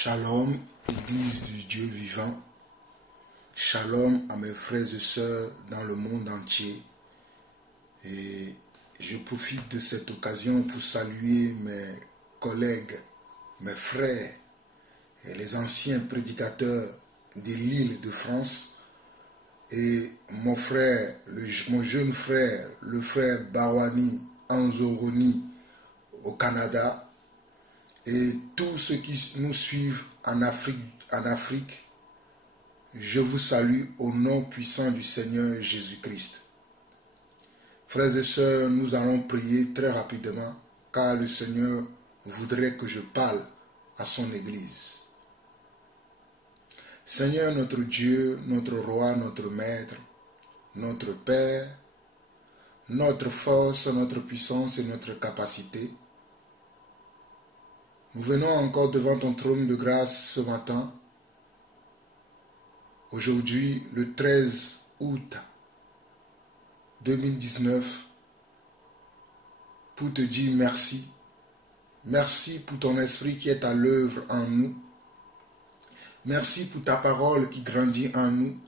Shalom, Église du Dieu vivant. Shalom à mes frères et sœurs dans le monde entier. Et je profite de cette occasion pour saluer mes collègues, mes frères et les anciens prédicateurs de l'île de France. Et mon frère, mon jeune frère, le frère Bawani Anzoroni au Canada. Et tous ceux qui nous suivent en Afrique, je vous salue au nom puissant du Seigneur Jésus-Christ. Frères et sœurs, nous allons prier très rapidement, car le Seigneur voudrait que je parle à son Église. Seigneur notre Dieu, notre Roi, notre Maître, notre Père, notre force, notre puissance et notre capacité, nous venons encore devant ton trône de grâce ce matin, aujourd'hui le 13 août 2019, pour te dire merci. Merci pour ton esprit qui est à l'œuvre en nous. Merci pour ta parole qui grandit en nous.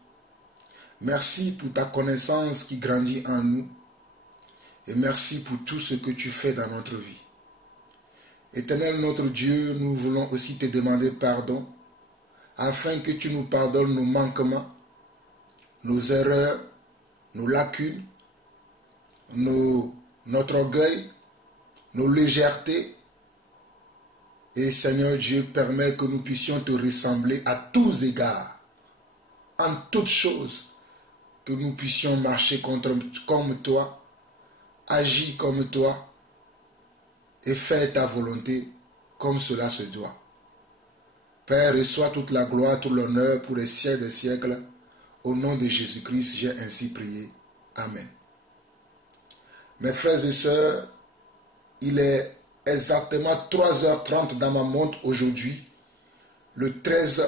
Merci pour ta connaissance qui grandit en nous. Et merci pour tout ce que tu fais dans notre vie. Éternel notre Dieu, nous voulons aussi te demander pardon, afin que tu nous pardonnes nos manquements, nos erreurs, nos lacunes, notre orgueil, nos légèretés. Et Seigneur Dieu, permets que nous puissions te ressembler à tous égards, en toutes choses, que nous puissions marcher comme toi, agir comme toi, et faire ta volonté comme cela se doit. Père, reçois toute la gloire, tout l'honneur pour les siècles des siècles. Au nom de Jésus-Christ, j'ai ainsi prié. Amen. Mes frères et sœurs, il est exactement 3h30 dans ma montre aujourd'hui, le 13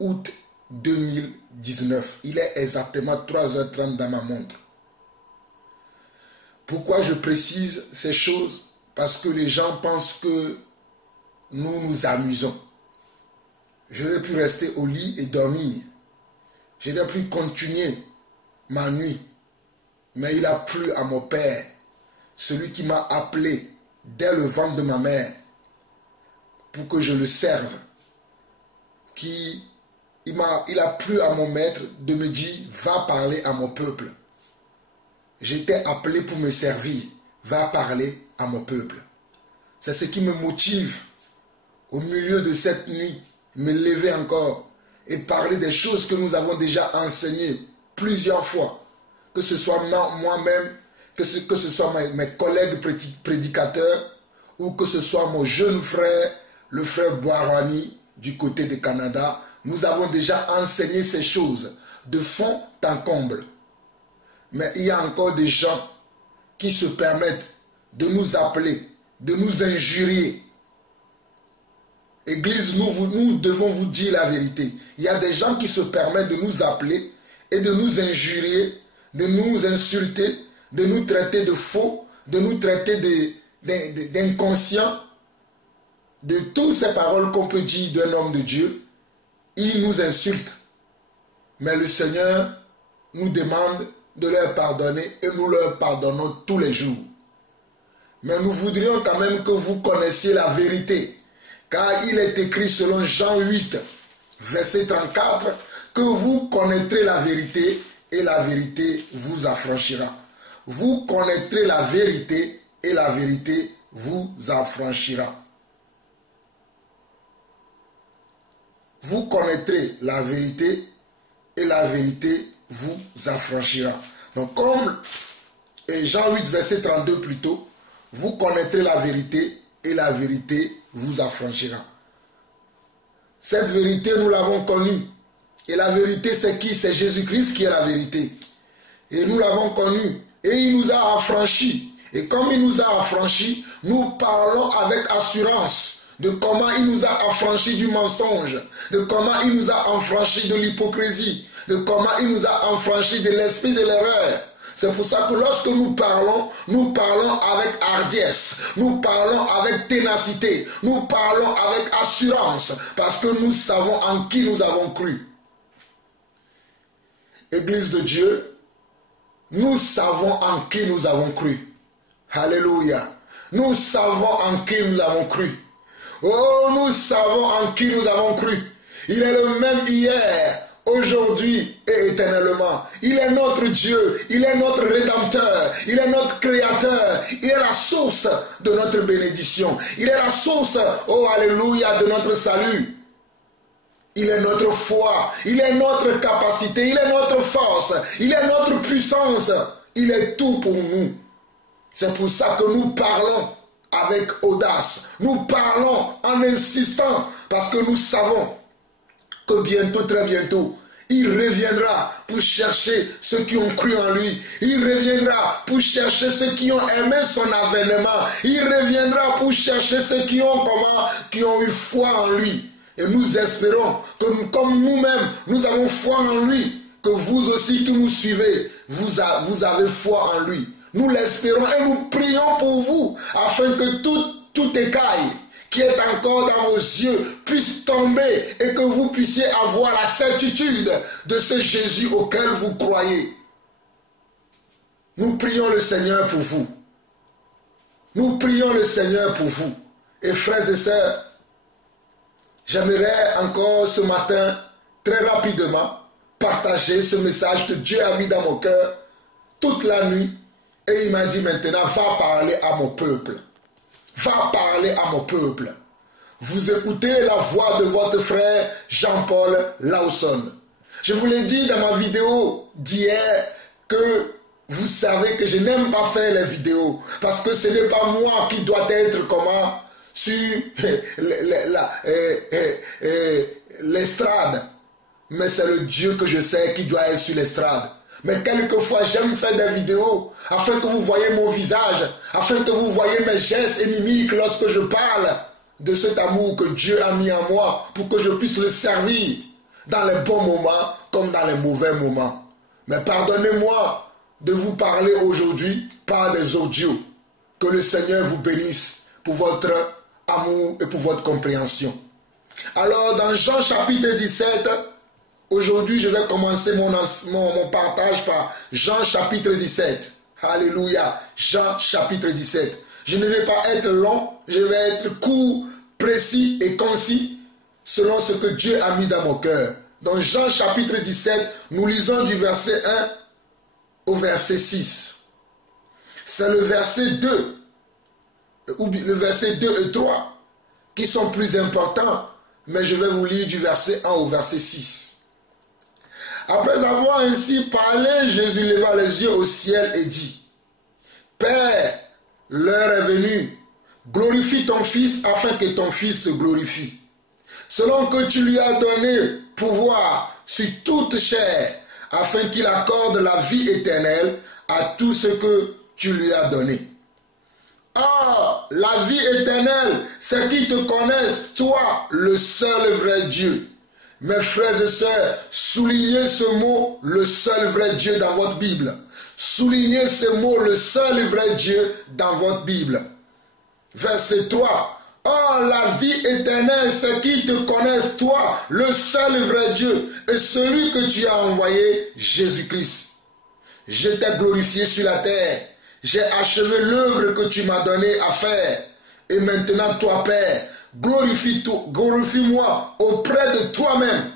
août 2019. Il est exactement 3h30 dans ma montre. Pourquoi je précise ces choses? Parce que les gens pensent que nous nous amusons. J'aurais pu rester au lit et dormir. J'aurais pu continuer ma nuit. Mais il a plu à mon Père, celui qui m'a appelé dès le ventre de ma mère, pour que je le serve. Il a plu à mon maître de me dire, va parler à mon peuple. J'étais appelé pour me servir. Va parler à mon peuple. C'est ce qui me motive au milieu de cette nuit, me lever encore et parler des choses que nous avons déjà enseignées plusieurs fois. Que ce soit moi-même, que ce soit mes collègues prédicateurs ou que ce soit mon jeune frère, le frère Boarani du côté du Canada. Nous avons déjà enseigné ces choses de fond en comble. Mais il y a encore des gens qui se permettent de nous appeler, de nous injurier. Église, nous devons vous dire la vérité. Il y a des gens qui se permettent de nous appeler et de nous injurier, de nous insulter, de nous traiter de faux, de nous traiter d'inconscients, de toutes ces paroles qu'on peut dire d'un homme de Dieu. Ils nous insultent. Mais le Seigneur nous demande de leur pardonner et nous leur pardonnons tous les jours. Mais nous voudrions quand même que vous connaissiez la vérité, car il est écrit selon Jean 8, verset 34, que vous connaîtrez la vérité et la vérité vous affranchira. Vous connaîtrez la vérité et la vérité vous affranchira. Vous connaîtrez la vérité et la vérité vous affranchira. Donc comme Jean 8, verset 32 plutôt, vous connaîtrez la vérité et la vérité vous affranchira. Cette vérité, nous l'avons connue. Et la vérité, c'est qui? C'est Jésus-Christ qui est la vérité. Et nous l'avons connu. Et il nous a affranchis. Et comme il nous a affranchis, nous parlons avec assurance de comment il nous a affranchis du mensonge, de comment il nous a affranchis de l'hypocrisie, de comment il nous a affranchis de l'esprit de l'erreur. C'est pour ça que lorsque nous parlons avec hardiesse, nous parlons avec ténacité, nous parlons avec assurance, parce que nous savons en qui nous avons cru. Église de Dieu, nous savons en qui nous avons cru. Alléluia. Nous savons en qui nous avons cru. Oh, nous savons en qui nous avons cru. Il est le même hier, aujourd'hui et éternellement. Il est notre Dieu, il est notre Rédempteur, il est notre Créateur, il est la source de notre bénédiction. Il est la source, oh alléluia, de notre salut. Il est notre foi, il est notre capacité, il est notre force, il est notre puissance. Il est tout pour nous. C'est pour ça que nous parlons avec audace. Nous parlons en insistant parce que nous savons que bientôt, très bientôt, il reviendra pour chercher ceux qui ont cru en lui. Il reviendra pour chercher ceux qui ont aimé son avènement. Il reviendra pour chercher ceux qui ont eu foi en lui. Et nous espérons que comme nous-mêmes, nous avons foi en lui, que vous aussi qui nous suivez, vous avez foi en lui. Nous l'espérons et nous prions pour vous afin que tout écaille qui est encore dans vos yeux puisse tomber et que vous puissiez avoir la certitude de ce Jésus auquel vous croyez. Nous prions le Seigneur pour vous. Nous prions le Seigneur pour vous. Et frères et sœurs, j'aimerais encore ce matin, très rapidement, partager ce message que Dieu a mis dans mon cœur toute la nuit. Et il m'a dit maintenant, va parler à mon peuple. Va parler à mon peuple. Vous écoutez la voix de votre frère Jean-Paul Lawson. Je vous l'ai dit dans ma vidéo d'hier que vous savez que je n'aime pas faire les vidéos. Parce que ce n'est pas moi qui dois être sur l'estrade. Mais c'est le Dieu que je sais qui doit être sur l'estrade. Mais quelquefois, j'aime faire des vidéos afin que vous voyez mon visage, afin que vous voyez mes gestes et mimiques lorsque je parle de cet amour que Dieu a mis en moi pour que je puisse le servir dans les bons moments comme dans les mauvais moments. Mais pardonnez-moi de vous parler aujourd'hui par des audios. Que le Seigneur vous bénisse pour votre amour et pour votre compréhension. Alors, dans Jean chapitre 17, aujourd'hui, je vais commencer mon partage par Jean chapitre 17. Alléluia. Jean chapitre 17. Je ne vais pas être long, je vais être court, précis et concis selon ce que Dieu a mis dans mon cœur. Dans Jean chapitre 17, nous lisons du verset 1 au verset 6. C'est le verset 2, ou le verset 2 et 3 qui sont plus importants, mais je vais vous lire du verset 1 au verset 6. Après avoir ainsi parlé, Jésus leva les yeux au ciel et dit, « Père, l'heure est venue, glorifie ton Fils afin que ton Fils te glorifie, selon que tu lui as donné pouvoir sur toute chair, afin qu'il accorde la vie éternelle à tout ce que tu lui as donné. Or, la vie éternelle, c'est qu'ils te connaissent, toi, le seul vrai Dieu. » Mes frères et sœurs, soulignez ce mot, le seul vrai Dieu dans votre Bible. Soulignez ce mot, le seul vrai Dieu dans votre Bible. Verset 3. Or, la vie éternelle, c'est qu'ils te connaissent, toi, le seul vrai Dieu, et celui que tu as envoyé, Jésus-Christ. Je t'ai glorifié sur la terre. J'ai achevé l'œuvre que tu m'as donnée à faire. Et maintenant, toi, Père, glorifie-moi auprès de toi-même.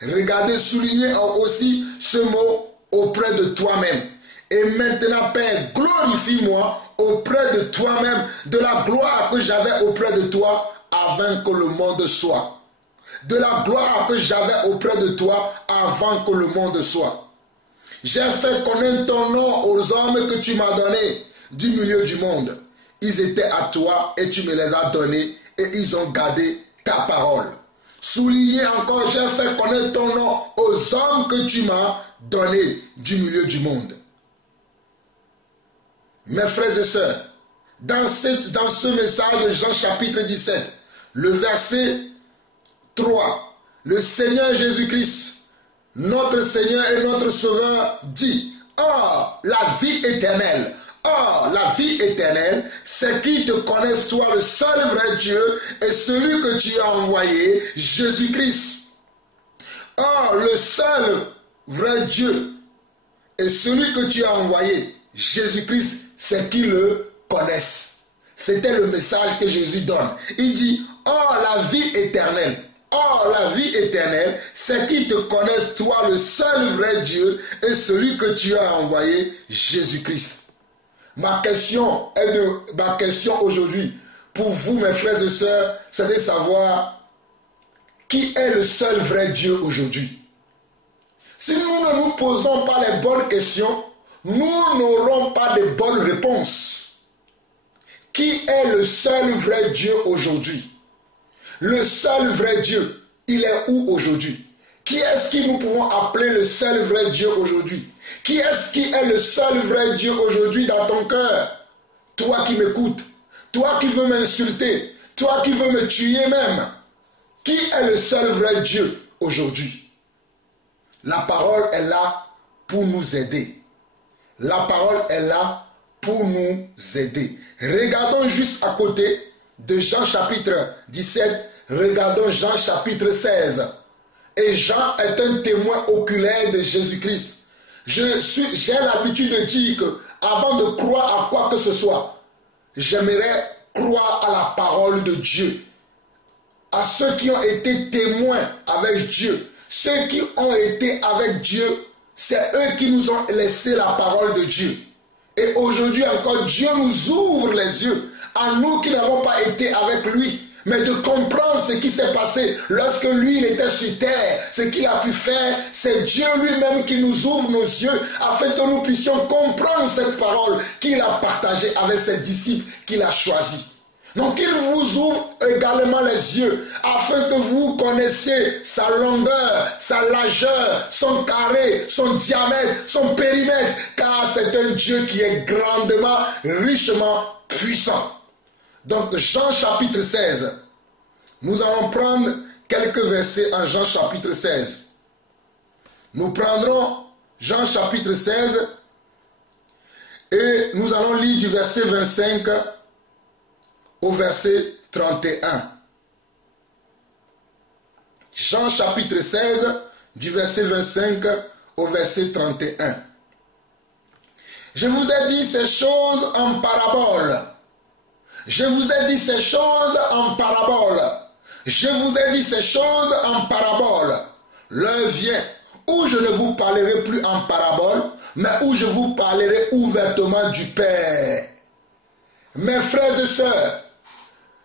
Regardez, soulignez aussi ce mot auprès de toi-même. Et maintenant, Père, glorifie-moi auprès de toi-même de la gloire que j'avais auprès de toi avant que le monde soit. De la gloire que j'avais auprès de toi avant que le monde soit. J'ai fait connaître ton nom aux hommes que tu m'as donnés du milieu du monde. Ils étaient à toi et tu me les as donnés et ils ont gardé ta parole. Soulignez encore, j'ai fait connaître ton nom aux hommes que tu m'as donnés du milieu du monde. Mes frères et sœurs, dans ce message de Jean chapitre 17, le verset 3, le Seigneur Jésus-Christ, notre Seigneur et notre Sauveur, dit, Or, la vie éternelle. Or, la vie éternelle, c'est qu'ils te connaissent, toi, le seul vrai Dieu, et celui que tu as envoyé, Jésus-Christ. Or, le seul vrai Dieu, et celui que tu as envoyé, Jésus-Christ, c'est qu'ils le connaissent. C'était le message que Jésus donne. Il dit, or, la vie éternelle. Or, la vie éternelle, c'est qu'ils te connaissent, toi, le seul vrai Dieu, et celui que tu as envoyé, Jésus-Christ. Ma question aujourd'hui, pour vous, mes frères et sœurs, c'est de savoir qui est le seul vrai Dieu aujourd'hui. Si nous ne nous posons pas les bonnes questions, nous n'aurons pas de bonnes réponses. Qui est le seul vrai Dieu aujourd'hui? Le seul vrai Dieu, il est où aujourd'hui? Qui est-ce que nous pouvons appeler le seul vrai Dieu aujourd'hui? Qui est-ce qui est le seul vrai Dieu aujourd'hui dans ton cœur? Toi qui m'écoutes, toi qui veux m'insulter, toi qui veux me tuer même. Qui est le seul vrai Dieu aujourd'hui? La parole est là pour nous aider. La parole est là pour nous aider. Regardons juste à côté de Jean chapitre 17, regardons Jean chapitre 16. Et Jean est un témoin oculaire de Jésus-Christ. J'ai l'habitude de dire que avant de croire à quoi que ce soit, j'aimerais croire à la parole de Dieu. À ceux qui ont été témoins avec Dieu. Ceux qui ont été avec Dieu, c'est eux qui nous ont laissé la parole de Dieu. Et aujourd'hui encore, Dieu nous ouvre les yeux à nous qui n'avons pas été avec lui, mais de comprendre ce qui s'est passé lorsque lui, il était sur terre. Ce qu'il a pu faire, c'est Dieu lui-même qui nous ouvre nos yeux afin que nous puissions comprendre cette parole qu'il a partagée avec ses disciples qu'il a choisis. Donc il vous ouvre également les yeux afin que vous connaissiez sa longueur, sa largeur, son carré, son diamètre, son périmètre, car c'est un Dieu qui est grandement, richement puissant. Donc Jean chapitre 16, nous allons prendre quelques versets en Jean chapitre 16. Nous prendrons Jean chapitre 16 et nous allons lire du verset 25 au verset 31. Jean chapitre 16, du verset 25 au verset 31. Je vous ai dit ces choses en parabole. Je vous ai dit ces choses en parabole. Je vous ai dit ces choses en parabole. L'heure vient où je ne vous parlerai plus en parabole, mais où je vous parlerai ouvertement du Père. Mes frères et sœurs,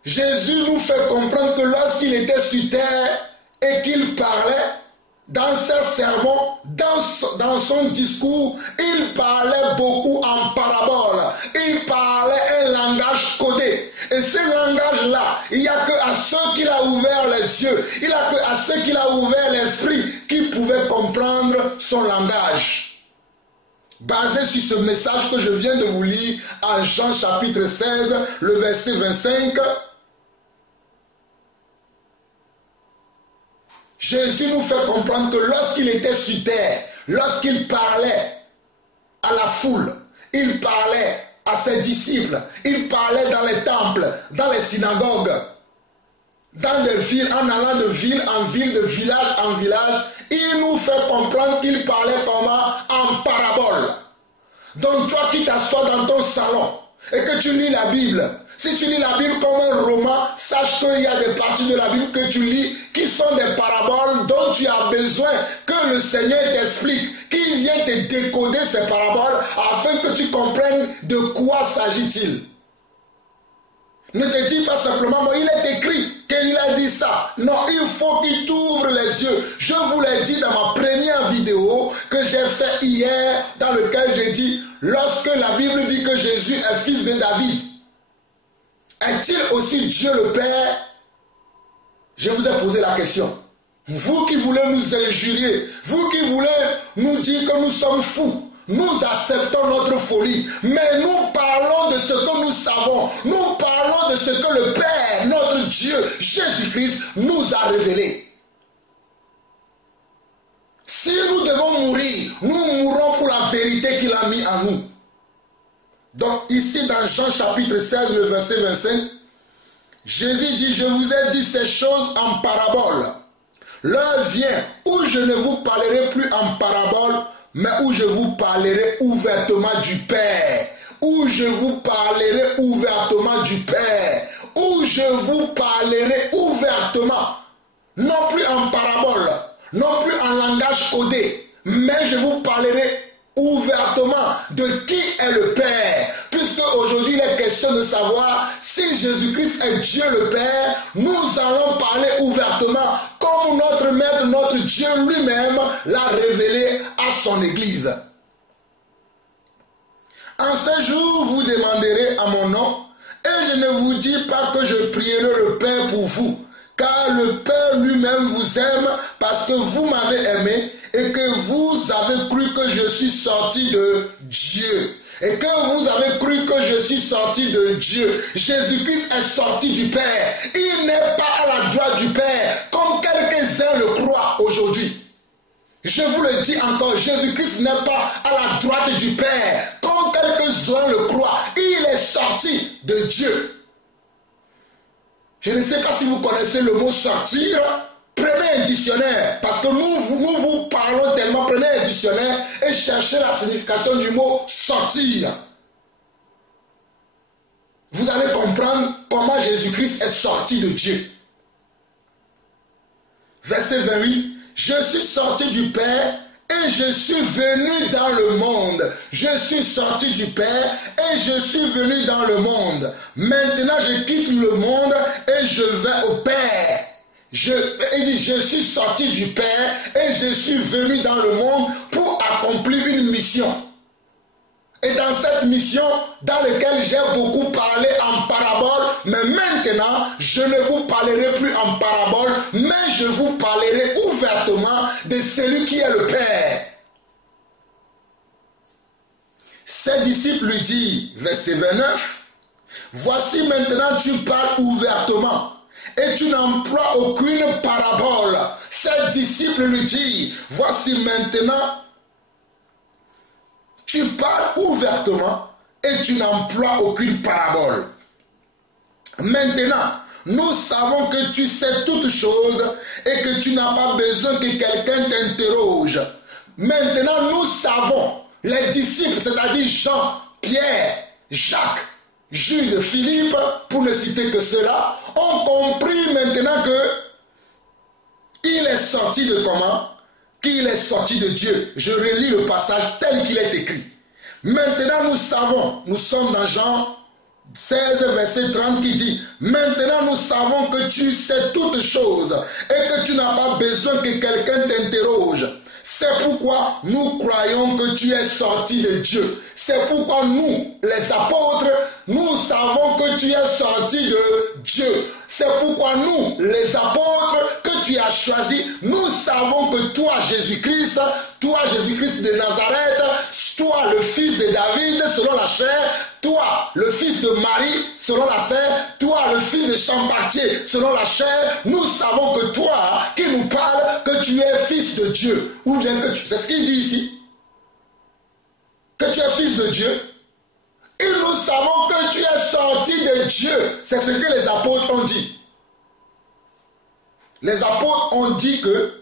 Jésus nous fait comprendre que lorsqu'il était sur terre et qu'il parlait, dans ses sermons, dans son discours, il parlait beaucoup en parabole. Il parlait un langage codé. Et ce langage-là, il n'y a que à ceux qu'il a ouvert les yeux, il n'y a que à ceux qu'il a ouvert l'esprit qui pouvaient comprendre son langage. Basé sur ce message que je viens de vous lire en Jean chapitre 16, le verset 25, Jésus nous fait comprendre que lorsqu'il était sur terre, lorsqu'il parlait à la foule, il parlait à ses disciples, il parlait dans les temples, dans les synagogues, dans des villes, en allant de ville en ville, de village en village, il nous fait comprendre qu'il parlait comment? En parabole. Donc toi qui t'assois dans ton salon et que tu lis la Bible, si tu lis la Bible comme un roman, sache qu'il y a des parties de la Bible que tu lis qui sont des paraboles dont tu as besoin que le Seigneur t'explique, qu'il vienne te décoder ces paraboles afin que tu comprennes de quoi s'agit-il. Ne te dis pas simplement, bon, il est écrit qu'il a dit ça. Non, il faut qu'il t'ouvre les yeux. Je vous l'ai dit dans ma première vidéo que j'ai fait hier, dans laquelle j'ai dit, lorsque la Bible dit que Jésus est fils de David, est-il aussi Dieu le Père? Je vous ai posé la question. Vous qui voulez nous injurier, vous qui voulez nous dire que nous sommes fous, nous acceptons notre folie, mais nous parlons de ce que nous savons, nous parlons de ce que le Père, notre Dieu, Jésus-Christ, nous a révélé. Si nous devons mourir, nous mourrons pour la vérité. vérité qu'il a mis en nous. Donc ici dans Jean chapitre 16, le verset 25, Jésus dit, je vous ai dit ces choses en parabole. L'heure vient où je ne vous parlerai plus en parabole, mais où je vous parlerai ouvertement du Père. Où je vous parlerai ouvertement du Père. Où je vous parlerai ouvertement. Non plus en parabole, non plus en langage codé, mais je vous parlerai ouvertement de qui est le Père. Puisque aujourd'hui il est question de savoir si Jésus-Christ est Dieu le Père, nous allons parler ouvertement comme notre Maître, notre Dieu lui-même l'a révélé à son Église. En ce jour, vous demanderez à mon nom, et je ne vous dis pas que je prierai le Père pour vous, car le Père lui-même vous aime parce que vous m'avez aimé et que vous avez cru que je suis sorti de Dieu. Et que vous avez cru que je suis sorti de Dieu. Jésus-Christ est sorti du Père. Il n'est pas à la droite du Père, comme quelques-uns le croient aujourd'hui. Je vous le dis encore, Jésus-Christ n'est pas à la droite du Père, comme quelques-uns le croient. Il est sorti de Dieu. Je ne sais pas si vous connaissez le mot sortir. Prenez un dictionnaire, parce que nous vous parlons tellement. Prenez un dictionnaire et cherchez la signification du mot sortir. Vous allez comprendre comment Jésus-Christ est sorti de Dieu. Verset 28. Je suis sorti du Père et je suis venu dans le monde. Je suis sorti du Père et je suis venu dans le monde. Maintenant je quitte le monde et je vais au Père. Il dit, je suis sorti du Père et je suis venu dans le monde pour accomplir une mission. Et dans cette mission, dans laquelle j'ai beaucoup parlé en parabole, mais maintenant, je ne vous parlerai plus en parabole, mais je vous parlerai ouvertement de celui qui est le Père. Ses disciples lui disent, verset 29, voici maintenant tu parles ouvertement et tu n'emploies aucune parabole. Ses disciples lui disent, voici maintenant tu parles ouvertement et tu n'emploies aucune parabole. Maintenant, nous savons que tu sais toutes choses et que tu n'as pas besoin que quelqu'un t'interroge. Maintenant, nous savons, les disciples, c'est-à-dire Jean, Pierre, Jacques, Jude, Philippe, pour ne citer que ceux-là, ont compris maintenant que il est sorti de comment? Qu'il est sorti de Dieu. Je relis le passage tel qu'il est écrit. Maintenant nous savons, nous sommes dans Jean 16, verset 30 qui dit, maintenant nous savons que tu sais toutes choses et que tu n'as pas besoin que quelqu'un t'interroge. C'est pourquoi nous croyons que tu es sorti de Dieu. C'est pourquoi nous, les apôtres, nous savons que tu es sorti de Dieu. C'est pourquoi nous, les apôtres que tu as choisis, nous savons que toi, Jésus-Christ de Nazareth, toi, le fils de David, selon la chair, toi, le fils de Marie, selon la chair, toi, le fils de Champatier, selon la chair, nous savons que toi, qui nous parle, que tu es fils de Dieu. Ou bien que tu... C'est ce qu'il dit ici. Que tu es fils de Dieu. Et nous savons que tu es sorti de Dieu. C'est ce que les apôtres ont dit. Les apôtres ont dit que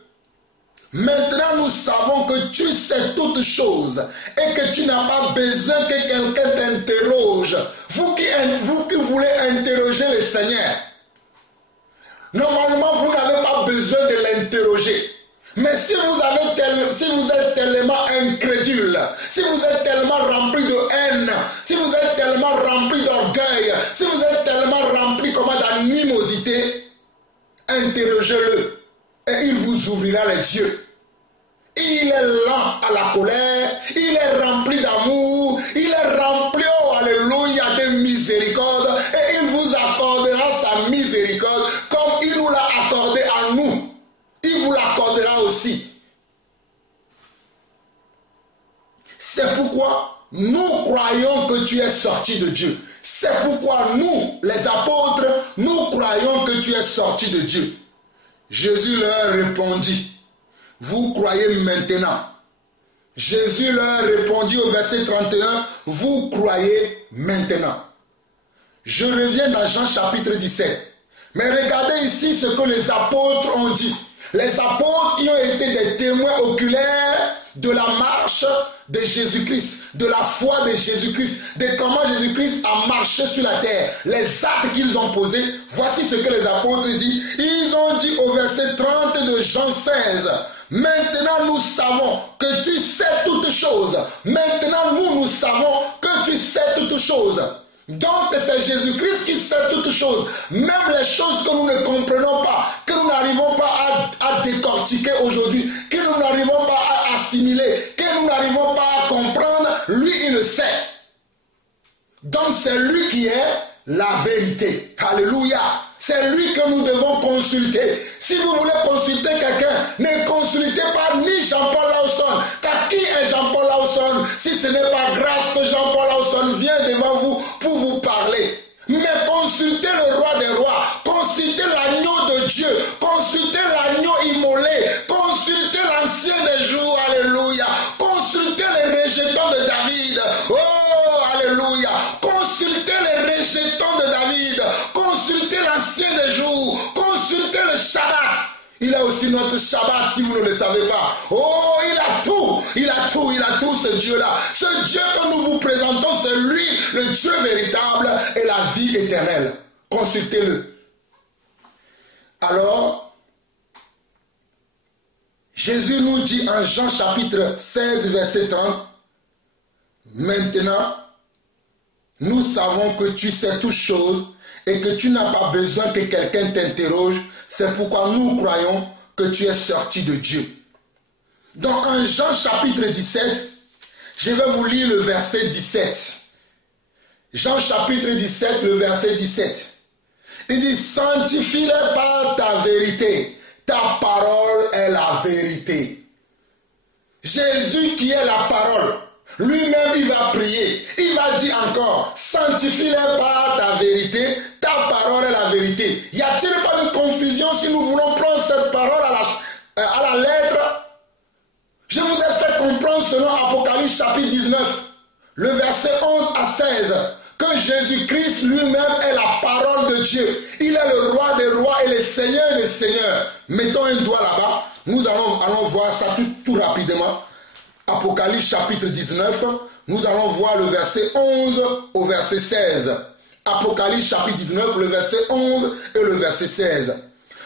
maintenant nous savons que tu sais toutes choses et que tu n'as pas besoin que quelqu'un t'interroge. Vous qui voulez interroger le Seigneur, normalement vous n'avez pas besoin de l'interroger. Mais si vous êtes tellement incrédule, si vous êtes tellement rempli de haine, si vous êtes tellement rempli d'orgueil, si vous êtes tellement rempli d'animosité, interrogez-le et il vous ouvrira les yeux. Il est lent à la colère, il est rempli d'amour, il est rempli, oh alléluia, de miséricorde et il vous accordera sa miséricorde comme il nous l'a accordé à nous. Il vous l'accordera aussi. C'est pourquoi nous croyons que tu es sorti de Dieu. C'est pourquoi nous, les apôtres, nous croyons que tu es sorti de Dieu. Jésus leur répondit, vous croyez maintenant. Jésus leur répondit au verset 31, vous croyez maintenant. Je reviens dans Jean chapitre 17. Mais regardez ici ce que les apôtres ont dit. Les apôtres qui ont été des témoins oculaires de la marche de Jésus-Christ, de la foi de Jésus-Christ, de comment Jésus-Christ a marché sur la terre, les actes qu'ils ont posés. Voici ce que les apôtres disent. Ils ont dit au verset 30 de Jean 16, maintenant nous savons que tu sais toutes choses. Maintenant nous savons que tu sais toutes choses. Donc c'est Jésus-Christ qui sait toutes choses, même les choses que nous ne comprenons pas, que nous n'arrivons pas à décortiquer aujourd'hui, que nous n'arrivons pas à assimiler, que nous n'arrivons pas à comprendre, lui il le sait. Donc c'est lui qui est la vérité. Alléluia. C'est lui que nous devons consulter. Si vous voulez consulter quelqu'un, ne consultez pas ni Jean-Paul Lawson. Car qui est Jean-Paul Lawson si ce n'est pas grâce que Jean-Paul Lawson vient devant vous pour vous parler? Mais consultez le roi des rois, consultez l'agneau de Dieu, consultez l'agneau immolé, consultez l'ancien des jours, alléluia, consultez les rejetons de David, oh, alléluia, consultez les rejetons de David, consultez l'ancien des jours, consultez le Shabbat. Il a aussi notre Shabbat si vous ne le savez pas. Oh, il a tout, il a tout, il a tout ce Dieu-là. Ce Dieu que nous vous présentons, c'est lui, le Dieu véritable et la vie éternelle. Consultez-le. Alors, Jésus nous dit en Jean chapitre 16, verset 30, maintenant, nous savons que tu sais toutes choses et que tu n'as pas besoin que quelqu'un t'interroge. C'est pourquoi nous croyons que tu es sorti de Dieu. Donc en Jean chapitre 17, je vais vous lire le verset 17. Jean chapitre 17, le verset 17. Il dit, sanctifie-les par ta vérité. Ta parole est la vérité. Jésus qui est la parole, lui-même il va prier. Il va dire encore, sanctifie-les par ta vérité. Ta parole est la vérité. Y a-t-il pas une confusion si nous voulons prendre cette parole à la lettre? Je vous ai fait comprendre selon Apocalypse chapitre 19, le verset 11 à 16, que Jésus-Christ lui-même est la parole de Dieu. Il est le roi des rois et le seigneur des seigneurs. Mettons un doigt là-bas. Nous allons voir ça tout rapidement. Apocalypse chapitre 19, nous allons voir le verset 11 au verset 16. Apocalypse chapitre 19, le verset 11 et le verset 16.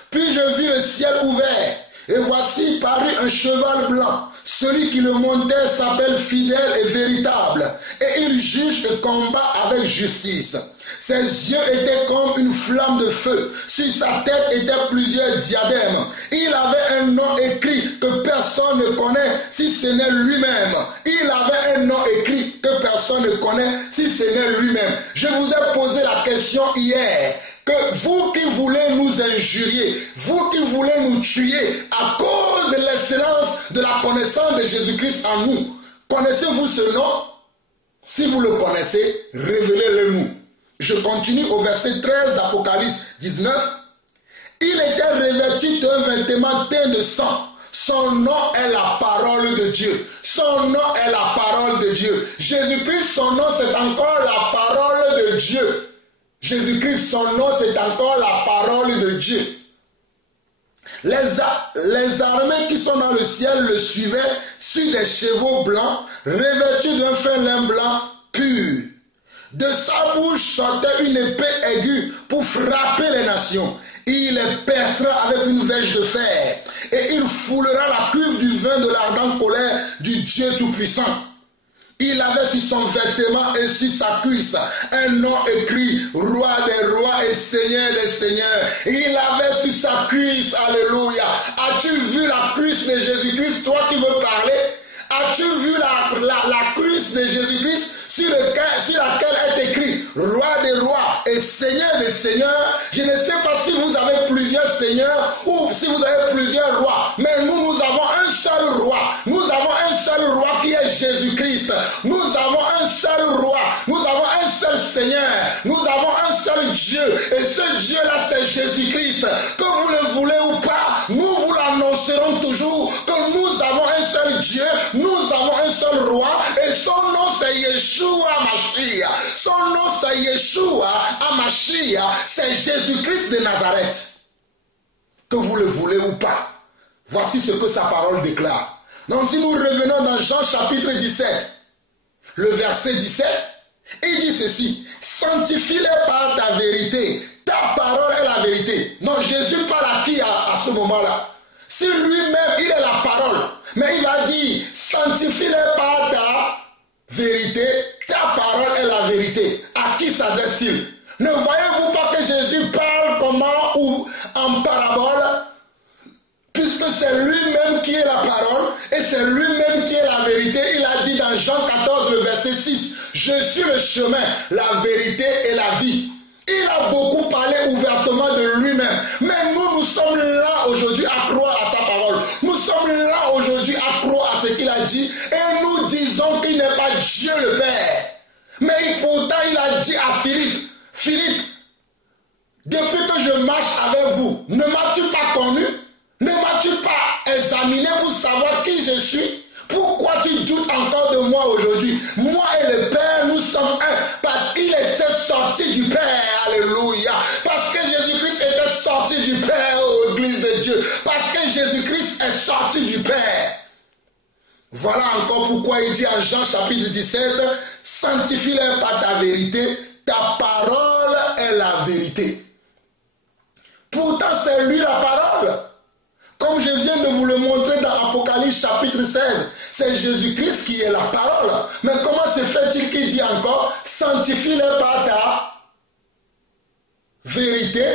Puis je vis le ciel ouvert, et voici parut un cheval blanc. Celui qui le montait s'appelle fidèle et véritable, et il juge et combat avec justice. Ses yeux étaient comme une flamme de feu. Sur sa tête étaient plusieurs diadèmes. Il avait un nom écrit que personne ne connaît si ce n'est lui-même. Il avait un nom écrit que personne ne connaît si ce n'est lui-même. Je vous ai posé la question hier. Que vous qui voulez nous injurier, vous qui voulez nous tuer à cause de l'excellence de la connaissance de Jésus-Christ en nous, connaissez-vous ce nom? Si vous le connaissez, révélez-le nous. Je continue au verset 13 d'Apocalypse 19. Il était revêtu d'un vêtement teint de sang. Son nom est la parole de Dieu. Son nom est la parole de Dieu. Jésus-Christ, son nom, c'est encore la parole de Dieu. Jésus-Christ, son nom, c'est encore la parole de Dieu. Les armées qui sont dans le ciel le suivaient sur des chevaux blancs, revêtus d'un fin lin blanc pur. De sa bouche sortait une épée aiguë pour frapper les nations. Il les perdra avec une verge de fer, et il foulera la cuve du vin de l'ardente colère du Dieu Tout-Puissant. Il avait sur son vêtement et sur sa cuisse un nom écrit Roi des rois et Seigneur des seigneurs. Il avait sur sa cuisse, alléluia. As-tu vu la cuisse de Jésus-Christ, toi qui veux parler? As-tu vu la cuisse de Jésus-Christ sur laquelle est écrit Roi des rois et Seigneur des seigneurs? Je ne sais pas si vous avez plusieurs seigneurs ou si vous avez plusieurs rois, mais nous avons un seul roi. Nous avons un seul roi qui est Jésus-Christ. Nous avons un seul roi. Nous avons un seul Seigneur. Nous avons un seul Dieu. Et ce Dieu-là, c'est Jésus-Christ. Que vous le voulez ou pas, nous vous l'annoncerons toujours que nous avons un seul Dieu. Nous avons un Yeshua Mashiach. Son nom c'est Yeshua Mashiach. C'est Jésus-Christ de Nazareth. Que vous le voulez ou pas. Voici ce que sa parole déclare. Donc si nous revenons dans Jean chapitre 17, le verset 17, il dit ceci. Sanctifie-les par ta vérité. Ta parole est la vérité. Non, Jésus parle à qui à ce moment-là? Si lui-même, il est la parole. Mais il va dire, sanctifie-les par ta vérité. Ta parole est la vérité. À qui s'adresse-t-il? Ne voyez-vous pas que Jésus parle comment ou en parabole? Puisque c'est lui-même qui est la parole et c'est lui-même qui est la vérité. Il a dit dans Jean 14, le verset 6, je suis le chemin, la vérité et la vie. Il a beaucoup parlé ouvertement de lui-même. Mais nous sommes là aujourd'hui à croire à sa parole. Nous sommes là aujourd'hui à croire à ce qu'il a dit. Et nous disons qu'il n'est pas Dieu le Père. Mais pourtant il a dit à Philippe, Philippe, depuis que je marche avec vous, ne m'as-tu pas connu? Ne m'as-tu pas examiné pour savoir qui je suis? Pourquoi tu doutes encore de moi aujourd'hui? Moi et le Père, nous sommes un. Parce qu'il était sorti du Père. Alléluia. Parce que Jésus-Christ était sorti du Père, ô Église de Dieu. Parce que Jésus-Christ est sorti du Père. Voilà encore pourquoi il dit en Jean chapitre 17, sanctifie-les par ta vérité. Ta parole est la vérité. Pourtant, c'est lui la parole. Comme je viens de vous le montrer dans Apocalypse chapitre 16, c'est Jésus-Christ qui est la parole. Mais comment se fait-il qu'il dit encore, sanctifie-les par ta vérité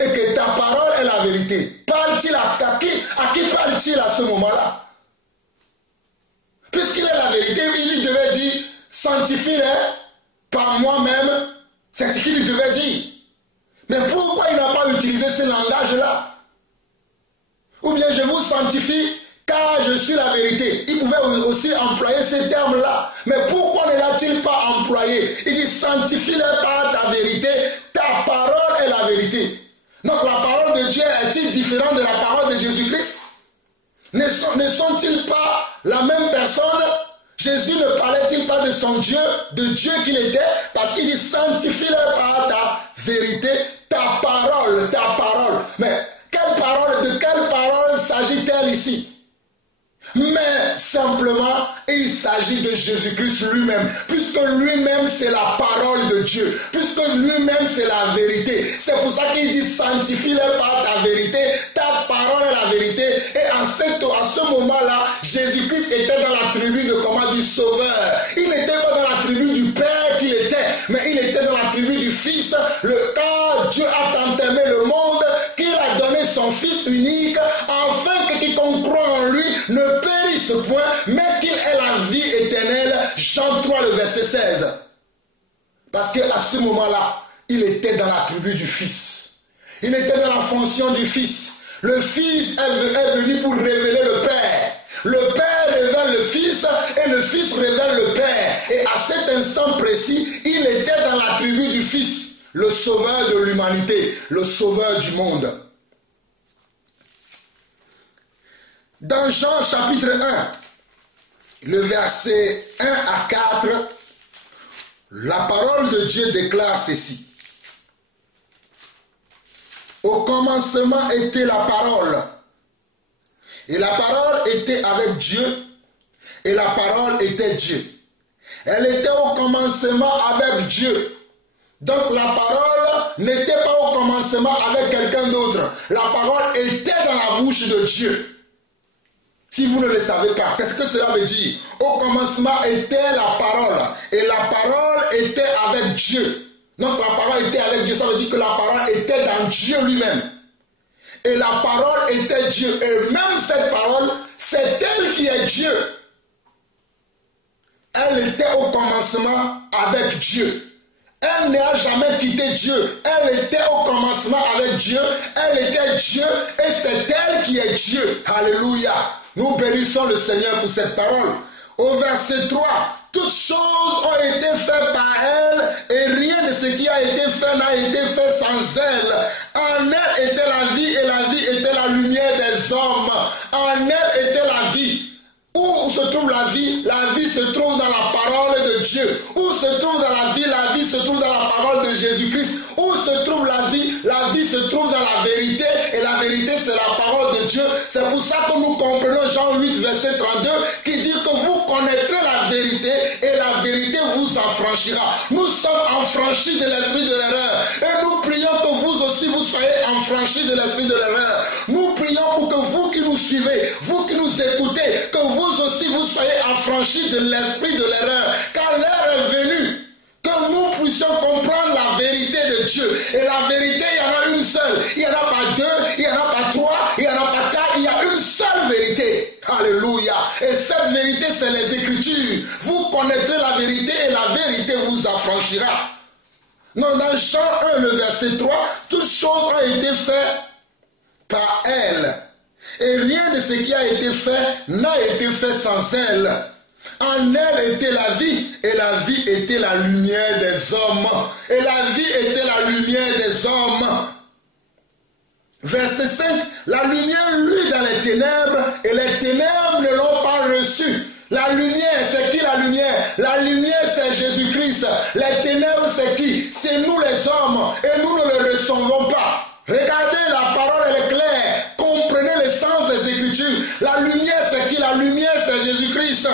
et que ta parole est la vérité? Parle-t-il à qui parle-t-il à ce moment-là? Puisqu'il est la vérité, il devait dire, sanctifie-les par moi-même, c'est ce qu'il devait dire. Mais pourquoi il n'a pas utilisé ce langage-là? Ou bien je vous sanctifie car je suis la vérité. Il pouvait aussi employer ces termes-là. Mais pourquoi ne l'a-t-il pas employé? Il dit sanctifie-les par ta vérité. Ta parole est la vérité. Donc la parole de Dieu est-il différente de la parole de Jésus-Christ? Ne sont-ils pas la même personne? Jésus ne parlait-il pas de son Dieu, de Dieu qu'il était? Parce qu'il dit sanctifie-les par ta vérité. Ta parole, ta parole. Mais de quelle parole s'agit-elle ici? Mais simplement, il s'agit de Jésus-Christ lui-même, puisque lui-même c'est la parole de Dieu, puisque lui-même c'est la vérité. C'est pour ça qu'il dit sanctifie-les par ta vérité, ta parole est la vérité. Et à ce moment-là, Jésus-Christ était dans la tribu de comment du Sauveur. Il n'était pas dans la tribu du Père qu'il était, mais il était dans la tribu du Fils. Car Dieu a tant aimé le monde qu'il a donné son Fils unique, afin que quiconque croit en lui ne périsse point, mais qu'il ait la vie éternelle. Jean 3, le verset 16. Parce qu'à ce moment-là, il était dans la tribu du Fils. Il était dans la fonction du Fils. Le Fils est venu pour révéler le Père. Le Père révèle le Fils et le Fils révèle le Père. Et à cet instant précis, il était dans la tribu du Fils, le sauveur de l'humanité, le sauveur du monde. Dans Jean chapitre 1, le verset 1 à 4, la parole de Dieu déclare ceci. Au commencement était la parole, et la parole était avec Dieu, et la parole était Dieu. Elle était au commencement avec Dieu. Donc la parole n'était pas au commencement avec quelqu'un d'autre. La parole était dans la bouche de Dieu. Si vous ne le savez pas, c'est ce que cela veut dire. Au commencement était la parole. Et la parole était avec Dieu. Donc la parole était avec Dieu. Ça veut dire que la parole était dans Dieu lui-même. Et la parole était Dieu. Et même cette parole, c'est elle qui est Dieu. Elle était au commencement avec Dieu. Elle n'a jamais quitté Dieu. Elle était au commencement avec Dieu. Elle était Dieu. Et c'est elle qui est Dieu. Alléluia. Nous bénissons le Seigneur pour cette parole. Au verset 3, toutes choses ont été faites par elle et rien de ce qui a été fait n'a été fait sans elle. En elle était la vie et la vie était la lumière des hommes. En elle était la vie. Où se trouve trouve la vie? La vie se trouve dans la parole de Dieu. Où se trouve dans la vie? La vie se trouve dans la parole de Jésus-Christ. Où se trouve la vie? La vie se trouve dans la vérité. Et la vérité, c'est la parole de Dieu. C'est pour ça que nous comprenons Jean 8, verset 32, qui dit que vous connaîtrez la vérité et la vérité vous affranchira. Nous sommes affranchis de l'esprit de l'erreur. Et nous prions que vous aussi vous soyez affranchis de l'esprit de l'erreur. Nous prions pour que vous qui nous suivez, vous qui nous écoutez, que vous aussi vous soyez affranchis de l'esprit de l'erreur. Car l'heure est venue que nous puissions comprendre la vérité de Dieu. Et la vérité, il y en a une seule. Il n'y en a pas deux, il n'y en a pas trois, il n'y en a pas quatre. Il y a une seule vérité. Alléluia. Et cette vérité, c'est les Écritures. Vous connaîtrez la vérité et la vérité vous affranchira. Non, dans Jean 1, le verset 3, toutes choses ont été faites par elle. Et rien de ce qui a été fait n'a été fait sans elle. En elle était la vie, et la vie était la lumière des hommes. Et la vie était la lumière des hommes. Verset 5, la lumière luit dans les ténèbres, et les ténèbres ne l'ont pas reçue. La lumière, c'est qui la lumière? La lumière, c'est Jésus-Christ. Les ténèbres, c'est qui? C'est nous les hommes, et nous ne le recevons pas. Regardez, la parole, elle est claire. Comprenez le sens des Écritures. La lumière, c'est qui? La lumière, c'est Jésus-Christ.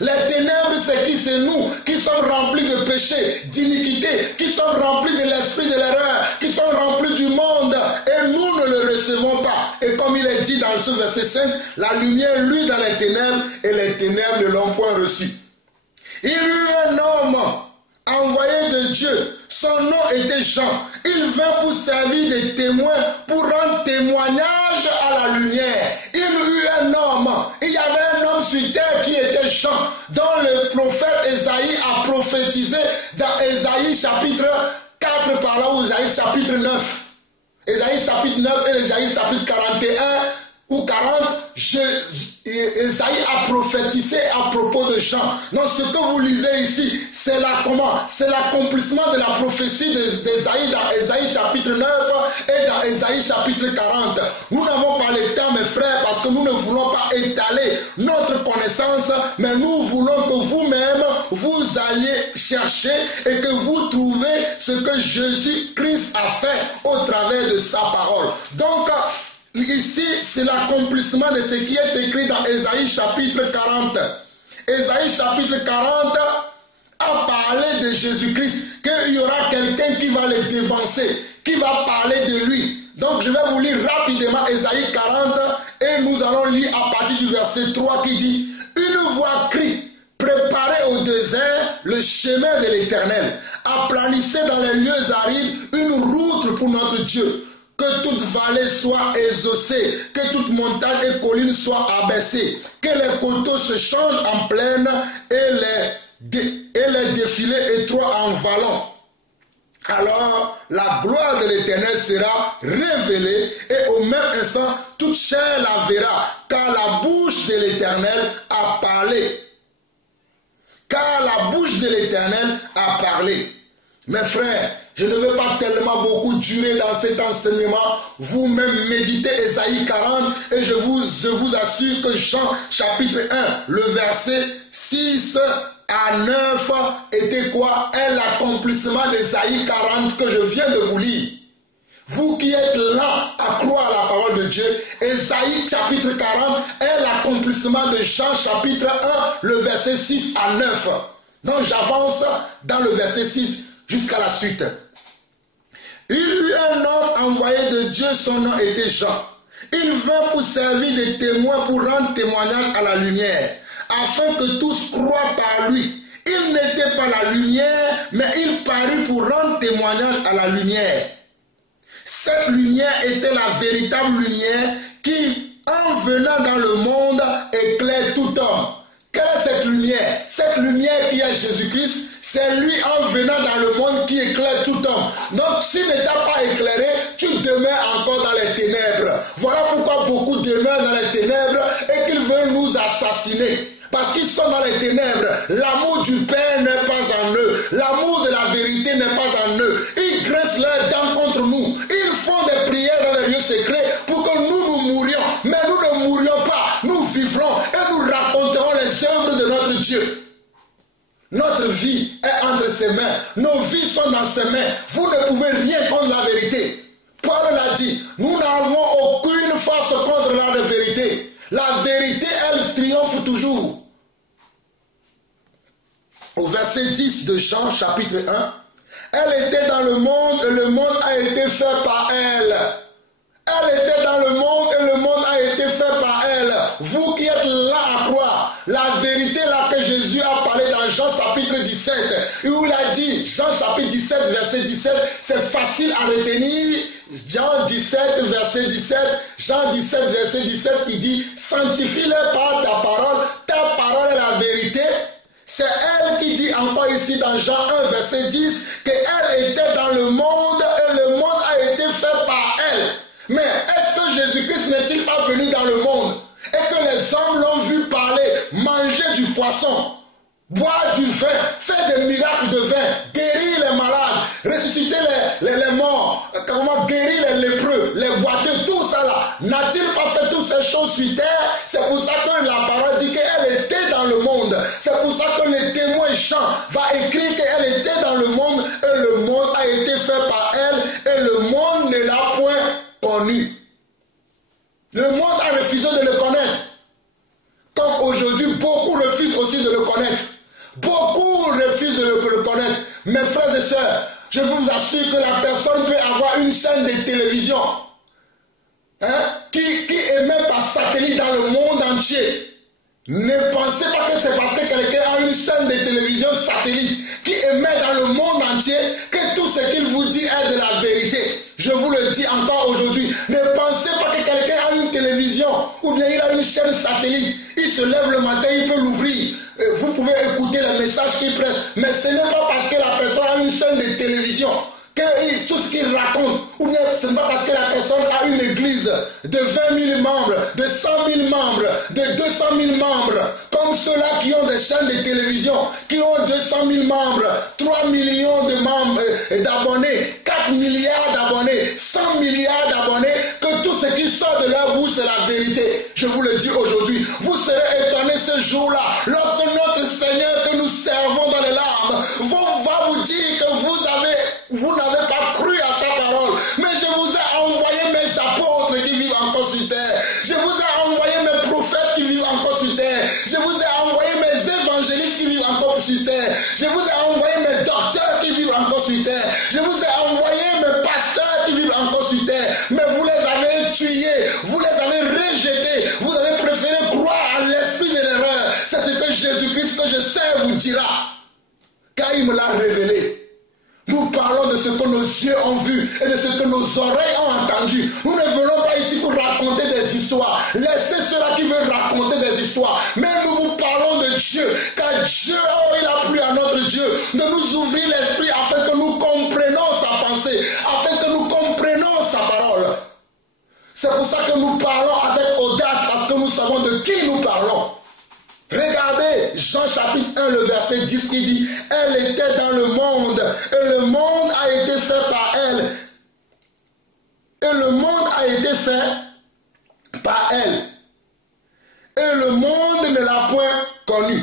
Les ténèbres, c'est qui? C'est nous qui sommes remplis de péché, d'iniquité, qui sommes remplis de l'esprit de l'erreur, qui sommes remplis du monde, et nous ne le recevons pas. Et comme il est dit dans ce verset 5, la lumière luit dans les ténèbres, et les ténèbres ne l'ont point reçu. Il y eut un homme envoyé de Dieu, son nom était Jean. Il vint pour servir de témoin, pour rendre témoignage à la lumière. Il y eut un homme, il y avait un homme sur terre qui était Jean, dont le prophète Ésaïe a prophétisé dans Ésaïe chapitre 4 par là, ou Ésaïe chapitre 9. Ésaïe chapitre 9 et Ésaïe chapitre 41 ou 40, Ésaïe a prophétisé à propos de Jean. Donc ce que vous lisez ici, c'est l'accomplissement de la prophétie d'Ésaïe dans Ésaïe chapitre 9 et dans Ésaïe chapitre 40. Nous n'avons pas le temps, mes frères, parce que nous ne voulons pas étaler notre connaissance, mais nous voulons que vous-même, vous alliez chercher et que vous trouvez ce que Jésus-Christ a fait au travers de sa parole. Donc, ici, c'est l'accomplissement de ce qui est écrit dans Ésaïe chapitre 40. Ésaïe chapitre 40 a parlé de Jésus-Christ, qu'il y aura quelqu'un qui va le dévancer, qui va parler de lui. Donc je vais vous lire rapidement Ésaïe 40 et nous allons lire à partir du verset 3 qui dit: une voix crie, préparez au désert le chemin de l'Éternel, aplanissez dans les lieux arides une route pour notre Dieu. Que toute vallée soit exaucée, que toute montagne et colline soient abaissées, que les coteaux se changent en plaine et les défilés étroits en vallons. Alors la gloire de l'Éternel sera révélée et au même instant toute chair la verra, car la bouche de l'Éternel a parlé. Car la bouche de l'Éternel a parlé. Mes frères, je ne vais pas tellement beaucoup durer dans cet enseignement. Vous-même méditez Ésaïe 40 et je vous assure que Jean chapitre 1, le verset 6 à 9 était quoi? Est l'accomplissement d'Ésaïe 40 que je viens de vous lire. Vous qui êtes là à croire à la parole de Dieu, Ésaïe chapitre 40 est l'accomplissement de Jean chapitre 1, le verset 6 à 9. Donc j'avance dans le verset 6 jusqu'à la suite. Il y eut un homme envoyé de Dieu, son nom était Jean. Il vint pour servir de témoin, pour rendre témoignage à la lumière, afin que tous croient par lui. Il n'était pas la lumière, mais il parut pour rendre témoignage à la lumière. Cette lumière était la véritable lumière qui, en venant dans le monde, éclaire tout homme. Quelle est cette lumière? Cette lumière qui est Jésus-Christ, c'est lui en venant dans le monde qui éclaire tout homme. Donc s'il ne t'a pas éclairé, tu demeures encore dans les ténèbres. Voilà pourquoi beaucoup demeurent dans les ténèbres et qu'ils veulent nous assassiner. Parce qu'ils sont dans les ténèbres. L'amour du Père n'est pas en eux. L'amour de la vérité n'est pas en eux. Ils graissent leurs dents contre nous. Ils font des prières dans les lieux secrets pour que nous mourions. Mais nous ne mourions pas. Nous vivrons et nous raconterons les œuvres Notre vie est entre ses mains. Nos vies sont dans ses mains. Vous ne pouvez rien contre la vérité. Paul l'a dit, nous n'avons aucune force contre la vérité. La vérité, elle triomphe toujours. Au verset 10 de Jean, chapitre 1, elle était dans le monde et le monde a été fait par elle. Elle était dans le monde et le monde a été fait par elle. Vous qui êtes là à croire, la vérité là que Jésus a parlé dans Jean chapitre 17, où il a dit, Jean chapitre 17, verset 17, c'est facile à retenir. Jean 17, verset 17, Jean 17, verset 17 qui dit, sanctifie-les par ta parole est la vérité. C'est elle qui dit encore ici dans Jean 1, verset 10, qu'elle était dans le monde et le monde a été fait par elle. Mais est-ce que Jésus-Christ n'est-il pas venu dans le monde et que les hommes l'ont vu parler, manger du poisson, boire du vin, faire des miracles de vin, guérir les malades, ressusciter les morts, guérir les lépreux, les boiteux, tout ça là? N'a-t-il pas fait toutes ces choses sur terre? C'est pour ça que la parole dit qu'elle était dans le monde. C'est pour ça que le témoin Jean va écrire qu'elle était dans le monde et le monde a été fait par elle et le monde ne l'a point connu. Le monde a refusé de le connaître. Comme aujourd'hui, beaucoup refusent aussi de le connaître. Beaucoup refusent de le connaître. Mes frères et sœurs, je vous assure que la personne peut avoir une chaîne de télévision qui émet par satellite dans le monde entier. Ne pensez pas que c'est parce que quelqu'un a une chaîne de télévision satellite qui émet dans le monde entier que tout ce qu'il vous dit est de la vérité. Je vous le dis encore aujourd'hui. Ne pensez pas que quelqu'un a une télévision ou bien il a une chaîne satellite. Il se lève le matin, il peut l'ouvrir. Vous pouvez écouter les messages qu'il prêche. Mais ce n'est pas parce que la personne a une chaîne de télévision que tout ce qu'il raconte, ou bien ce n'est pas parce que la personne a une église de 20 000 membres, de 100 000 membres, de 200 000 membres, comme ceux-là qui ont des chaînes de télévision, qui ont 200 000 membres, 3 millions de membres d'abonnés, 4 milliards d'abonnés, 100 milliards d'abonnés, que tout ce qui sort de leur bouche, c'est la vérité. Je vous le dis aujourd'hui, vous serez étonnés ce jour-là, lorsque notre Seigneur que nous servons dans les larmes, va vous dire que vous n'avez pas cru à sa parole, mais je vous ai envoyé mes apôtres qui vivent encore sur terre. Je vous ai envoyé mes prophètes qui vivent encore sur terre. Je vous ai envoyé mes évangélistes qui vivent encore sur terre. Je vous ai envoyé mes docteurs qui vivent encore sur terre. Je vous ai envoyé mes pasteurs qui vivent encore sur terre. Mais vous les avez tués, vous les avez rejetés, vous avez préféré croire à l'esprit de l'erreur. C'est ce que Jésus-Christ que je sais vous dira, car il me l'a révélé. Nous parlons de ce que nos yeux ont vu et de ce que nos oreilles ont entendu. Nous ne venons pas ici pour raconter des histoires. Laissez ceux-là qui veulent raconter des histoires. Mais nous vous parlons de Dieu. Car Dieu, il a plu à notre Dieu de nous ouvrir l'esprit afin que nous comprenions sa pensée, afin que nous comprenions sa parole. C'est pour ça que nous parlons avec audace, parce que nous savons de qui nous parlons. Regardez Jean chapitre 1, le verset 10 qui dit, elle était dans le monde et le monde a été fait par elle. Et le monde a été fait par elle. Et le monde ne l'a point connue.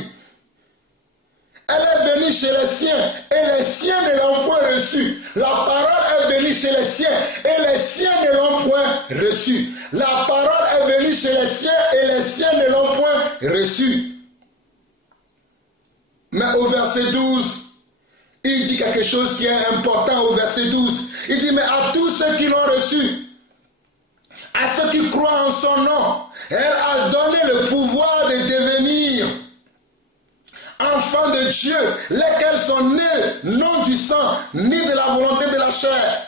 Elle est venue chez les siens et les siens ne l'ont point reçue. La parole est venue chez les siens et les siens ne l'ont point reçue. La parole est venue chez les siens et les siens ne l'ont point reçue. Mais au verset 12, il dit quelque chose qui est important au verset 12. Il dit, mais à tous ceux qui l'ont reçu, à ceux qui croient en son nom, elle a donné le pouvoir de devenir enfants de Dieu, lesquels sont nés non du sang, ni de la volonté de la chair,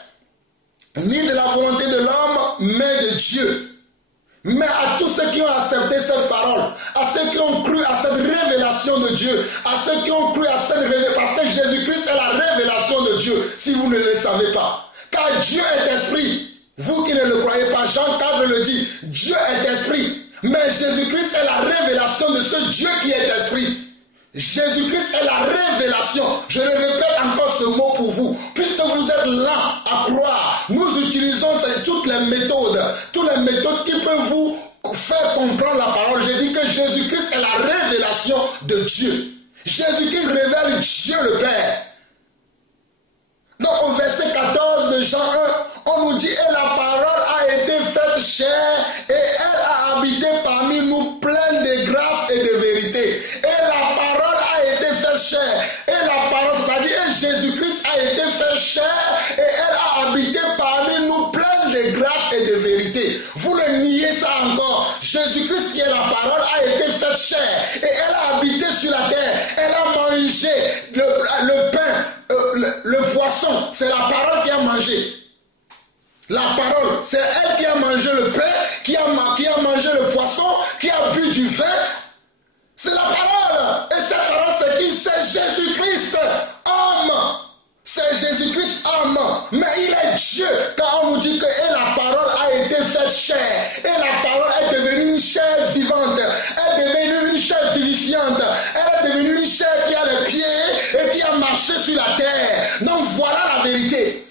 ni de la volonté de l'homme, mais de Dieu. Mais à tous ceux qui ont accepté cette parole, à ceux qui ont cru à cette révélation de Dieu, à ceux qui ont cru à cette révélation, parce que Jésus-Christ est la révélation de Dieu, si vous ne le savez pas. Car Dieu est esprit. Vous qui ne le croyez pas, Jean 4 le dit, Dieu est esprit. Mais Jésus-Christ est la révélation de ce Dieu qui est esprit. Jésus-Christ est la révélation. Je le répète encore ce mot pour vous. Puisque vous êtes là à croire, nous utilisons toutes les méthodes qui peuvent vous faire comprendre la parole. Je dis que Jésus-Christ est la révélation de Dieu. Jésus-Christ révèle Dieu le Père. Donc au verset 14 de Jean 1, on nous dit, et la parole a été faite chair et elle a habité parmi nous pleine de grâce et de vérité. Et la parole a été faite chair. Et la parole, c'est-à-dire Jésus-Christ a été fait chair et elle a habité parmi nous pleine de grâce et de vérité. Vous le niez ça encore. Jésus-Christ qui est la parole a été faite chair et elle a habité sur la terre. Elle a mangé le pain, le poisson. C'est la parole qui a mangé. La parole, c'est elle qui a mangé le pain, qui a mangé le poisson, qui a bu du vin. C'est la parole. Et cette parole, c'est qui? C'est Jésus-Christ, homme. C'est Jésus-Christ, homme. Mais il est Dieu. Quand on nous dit que et la parole a été faite chair. Et la parole est devenue une chair vivante. Elle est devenue une chair vivifiante. Elle est devenue une chair qui a les pieds et qui a marché sur la terre. Donc voilà la vérité.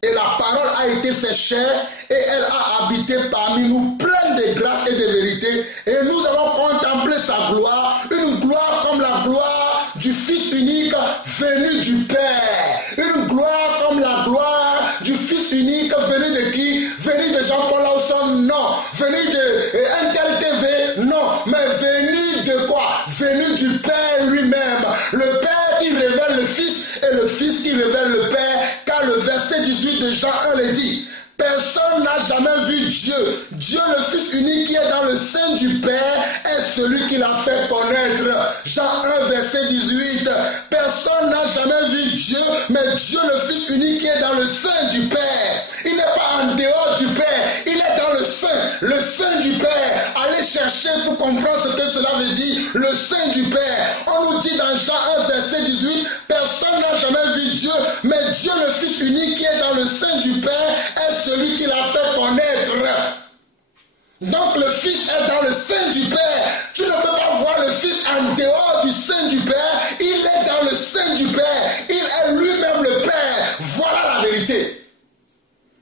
Et la parole a été faite chair et elle a habité parmi nous pleine de grâce et de vérité. Et nous avons contemplé sa gloire, une gloire comme la gloire du Fils unique venu du Père. Une gloire comme la gloire du Fils unique venu de qui? Venu de Jean-Paul Lawson? Non. Venu de Intel TV? Non. Mais venu de quoi? Venu du Père lui-même. Le Père qui révèle le Fils et le Fils qui révèle le Père. Car le verset 18 de Jean 1 le dit. Personne n'a jamais vu Dieu. Dieu, le Fils unique qui est dans le sein du Père, est celui qui l'a fait connaître. Jean 1, verset 18. Personne n'a jamais vu Dieu, mais Dieu, le Fils unique qui est dans le sein du Père. Il n'est pas en dehors du Père, il est dans le sein du Père. Allez chercher pour comprendre ce que cela veut dire, le sein du Père. On nous dit dans Jean 1, verset 18, personne n'a jamais vu Dieu, mais Dieu, le Fils unique qui est dans le sein du Père, est celui qui l'a fait connaître. Donc le Fils est dans le sein du Père. Tu ne peux pas voir le Fils en dehors du sein du Père. Il est dans le sein du Père. Il est lui-même le Père. Voilà la vérité.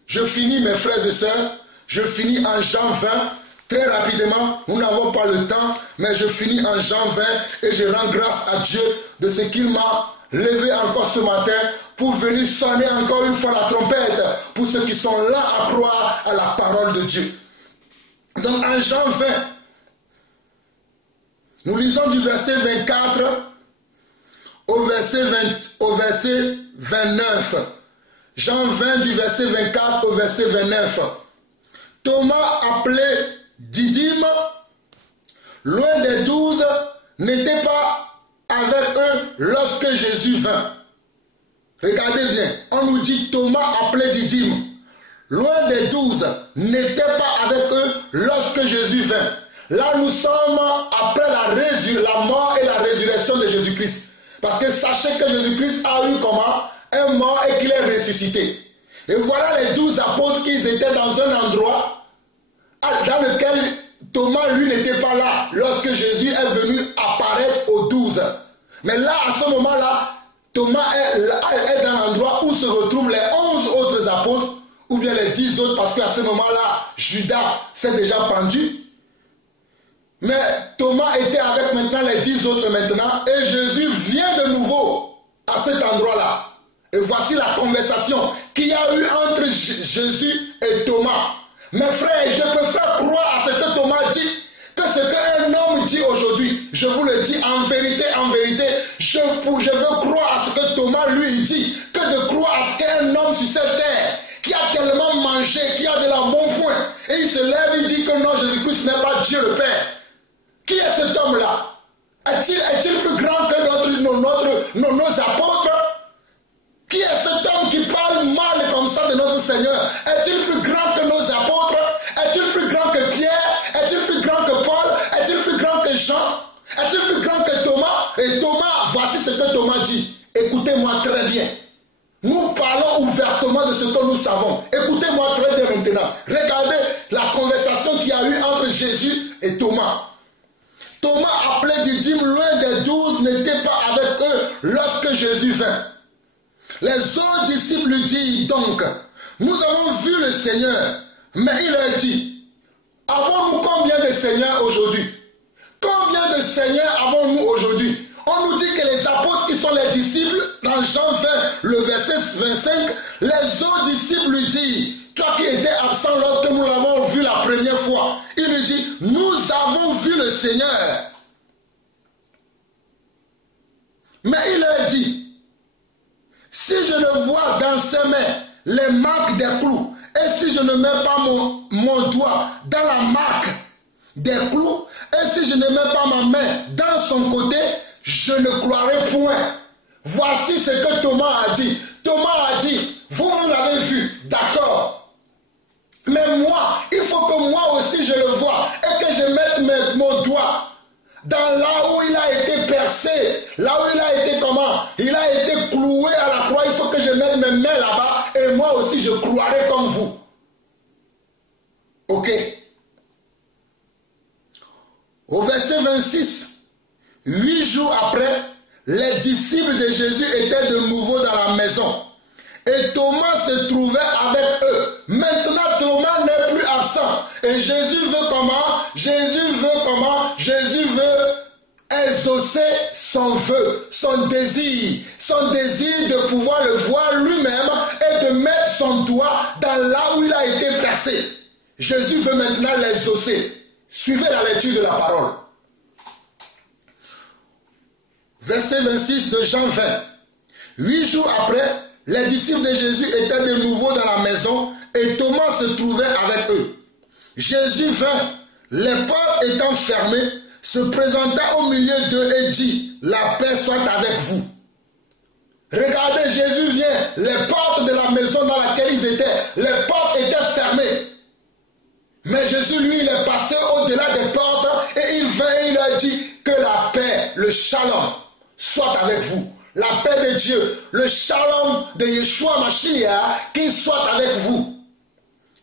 Je finis mes frères et sœurs. Je finis en Jean 20. Très rapidement, nous n'avons pas le temps, mais je finis en Jean 20 et je rends grâce à Dieu de ce qu'il m'a levé encore ce matin pour venir sonner encore une fois la trompette pour ceux qui sont là à croire à la parole de Dieu. Donc en Jean 20, nous lisons du verset 24 au verset 29. Jean 20 du verset 24 au verset 29. Thomas, appelé Didyme, loin des 12, n'était pas avec eux lorsque Jésus vint. Regardez bien, on nous dit Thomas, appelé Didyme, loin des 12, n'était pas avec eux lorsque Jésus vint. Là, nous sommes après la mort et la résurrection de Jésus-Christ. Parce que sachez que Jésus-Christ a eu comment? Un mort et qu'il est ressuscité. Et voilà les 12 apôtres qui étaient dans un endroit dans lequel Thomas, lui, n'était pas là lorsque Jésus est venu apparaître aux 12. Mais là, à ce moment-là, Thomas est dans l'endroit où se retrouvent les 11 autres apôtres, ou bien les 10 autres, parce qu'à ce moment-là, Judas s'est déjà pendu. Mais Thomas était avec maintenant les 10 autres maintenant, et Jésus vient de nouveau à cet endroit-là. Et voici la conversation qu'il y a eu entre Jésus et Thomas. Mes frères, je préfère croire à ce que Thomas dit que ce qu'un homme dit aujourd'hui. Je vous le dis en vérité, je veux croire à ce que Thomas lui dit, que de croire à ce qu'un homme sur cette terre qui a tellement mangé, qui a de l'embonpoint, et il se lève et dit que non, Jésus-Christ n'est pas Dieu le Père. Qui est cet homme-là? Est-il plus grand que nos apôtres? Qui est cet homme qui parle mal comme ça de notre Seigneur? Est-il plus grand que nos apôtres? Est-il plus grand que Pierre? Est-il plus grand que Paul? Est-il plus grand que Jean? Est-il plus grand que Thomas? Et Thomas, voici ce que Thomas dit. Écoutez-moi très bien. Nous parlons ouvertement de ce que nous savons. Écoutez-moi très bien maintenant. Regardez la conversation qu'il y a eu entre Jésus et Thomas. Thomas, appelé Didyme, loin des 12, n'était pas avec eux lorsque Jésus vint. Les autres disciples lui disent donc, nous avons vu le Seigneur. Mais il leur dit, avons-nous combien de seigneurs aujourd'hui? Combien de seigneurs avons-nous aujourd'hui? On nous dit lorsqu'ils sont les disciples, dans Jean 20, le verset 25, les autres disciples lui disent, toi qui étais absent lorsque nous l'avons vu la première fois, il lui dit, nous avons vu le Seigneur. Mais il leur dit, si je ne vois dans ses mains les marques des clous, et si je ne mets pas mon doigt dans la marque des clous, et si je ne mets pas ma main dans son côté, je ne croirai point. Voici ce que Thomas a dit. Thomas a dit, vous l'avez vu, d'accord. Mais moi, il faut que moi aussi je le voie et que je mette mon doigt dans là où il a été percé, là où il a été comment? Il a été cloué à la croix. Il faut que je mette mes mains là-bas et moi aussi je croirai comme vous. Ok. Au verset 26, 8 jours après, les disciples de Jésus étaient de nouveau dans la maison. Et Thomas se trouvait avec eux. Maintenant, Thomas n'est plus absent. Et Jésus veut comment? Jésus veut comment? Jésus veut exaucer son vœu, son désir de pouvoir le voir lui-même et de mettre son doigt dans là où il a été placé. Jésus veut maintenant l'exaucer. Suivez la lecture de la parole. Verset 26 de Jean 20. 8 jours après, les disciples de Jésus étaient de nouveau dans la maison et Thomas se trouvait avec eux. Jésus vint, les portes étant fermées, se présenta au milieu d'eux et dit, la paix soit avec vous. Regardez, Jésus vient, les portes de la maison dans laquelle ils étaient, les portes étaient fermées. Mais Jésus, lui, il est passé au-delà des portes et il vint et il leur dit que la paix, le shalom, soit avec vous. La paix de Dieu, le shalom de Yeshua Mashiach, qu'il soit avec vous.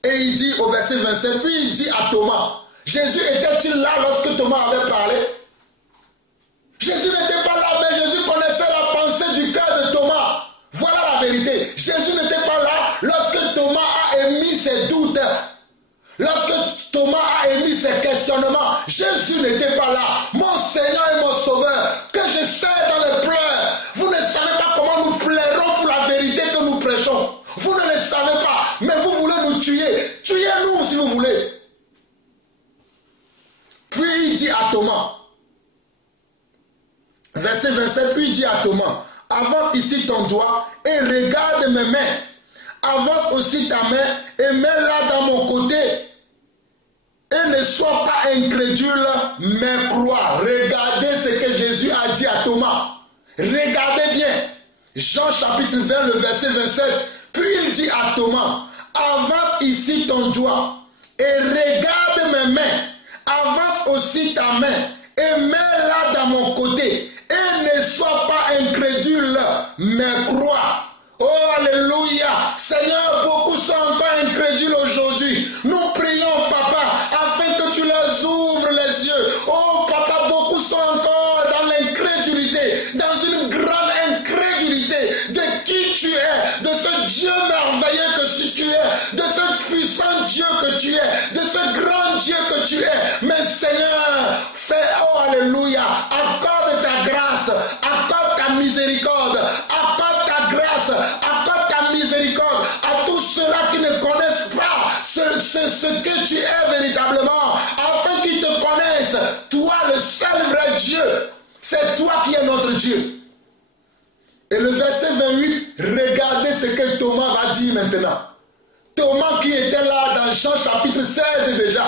Et il dit au verset 27, puis il dit à Thomas, Jésus était-il là lorsque Thomas avait parlé? Jésus n'était pas là, mais Jésus connaissait la pensée du cœur de Thomas. Voilà la vérité. Jésus n'était pas là lorsque Thomas a émis ses doutes. Lorsque Thomas a émis ses questionnements, Jésus n'était pas là. Mon Seigneur et mon Sauveur, que je sais dans les pleurs. Vous ne savez pas comment nous plairons pour la vérité que nous prêchons. Vous ne le savez pas, mais vous voulez nous tuer. Tuez-nous si vous voulez. Puis il dit à Thomas, verset 27, puis il dit à Thomas, avance ici ton doigt et regarde mes mains. Avance aussi ta main et mets-la dans mon côté. Et ne sois pas incrédule, mais crois. Regardez ce que Jésus a dit à Thomas. Regardez bien. Jean chapitre 20, le verset 27. Puis il dit à Thomas, avance ici ton doigt et regarde mes mains. Avance aussi ta main et mets-la dans mon côté. Et ne sois pas incrédule, mais crois. Oh, alléluia. Seigneur, beaucoup sont encore incrédules aujourd'hui. Nous prions, Papa, afin que tu leur ouvres les yeux. Oh, Papa, beaucoup sont encore dans l'incrédulité, dans une grande incrédulité de qui tu es, de ce Dieu merveilleux que tu es, de ce puissant Dieu que tu es, de ce grand Dieu que tu es. Mais Seigneur, fais, oh, alléluia, accorde ta grâce, accorde ta miséricorde, accorde ta grâce, accorde ta miséricorde à tous ceux-là qui ne connaissent pas ce que tu es véritablement, afin qu'ils te connaissent, toi le seul vrai Dieu. C'est toi qui es notre Dieu. Et le verset 28, regardez ce que Thomas va dire maintenant. Thomas qui était là dans Jean chapitre 16 déjà,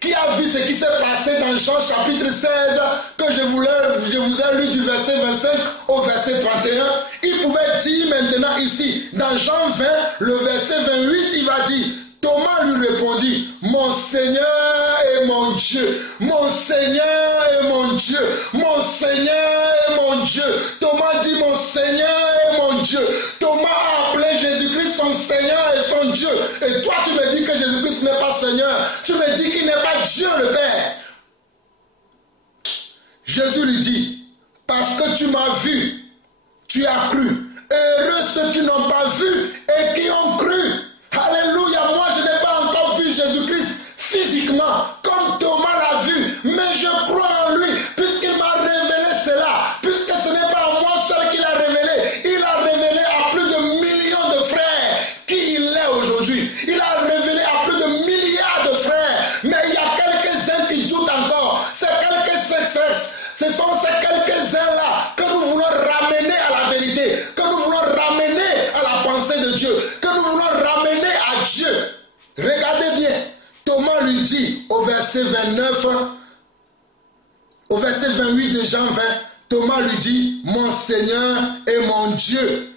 qui a vu ce qui s'est passé dans Jean chapitre 16, que je vous ai lu du verset 25 au verset 31, il pouvait dire maintenant ici, dans Jean 20, le verset 28, il va dire, Thomas lui répondit, mon Seigneur et mon Dieu, mon Seigneur et mon Dieu, mon Seigneur et mon Dieu. Thomas dit, mon Seigneur et mon Dieu. Thomas a appelé Jésus-Christ son Seigneur et son Dieu. Et toi, tu me dis que Jésus-Christ n'est pas Seigneur. Tu me dis qu'il n'est pas Dieu le Père. Jésus lui dit, parce que tu m'as vu, tu as cru. Heureux ceux qui n'ont pas vu et qui ont cru. Alléluia, moi je n'ai pas encore vu Jésus-Christ physiquement, comme Thomas l'a vu, mais je crois en lui, puisqu'il m'a révélé cela, puisque ce n'est pas moi seul lui dit au verset 29, au verset 28 de Jean 20, Thomas lui dit, mon Seigneur et mon Dieu.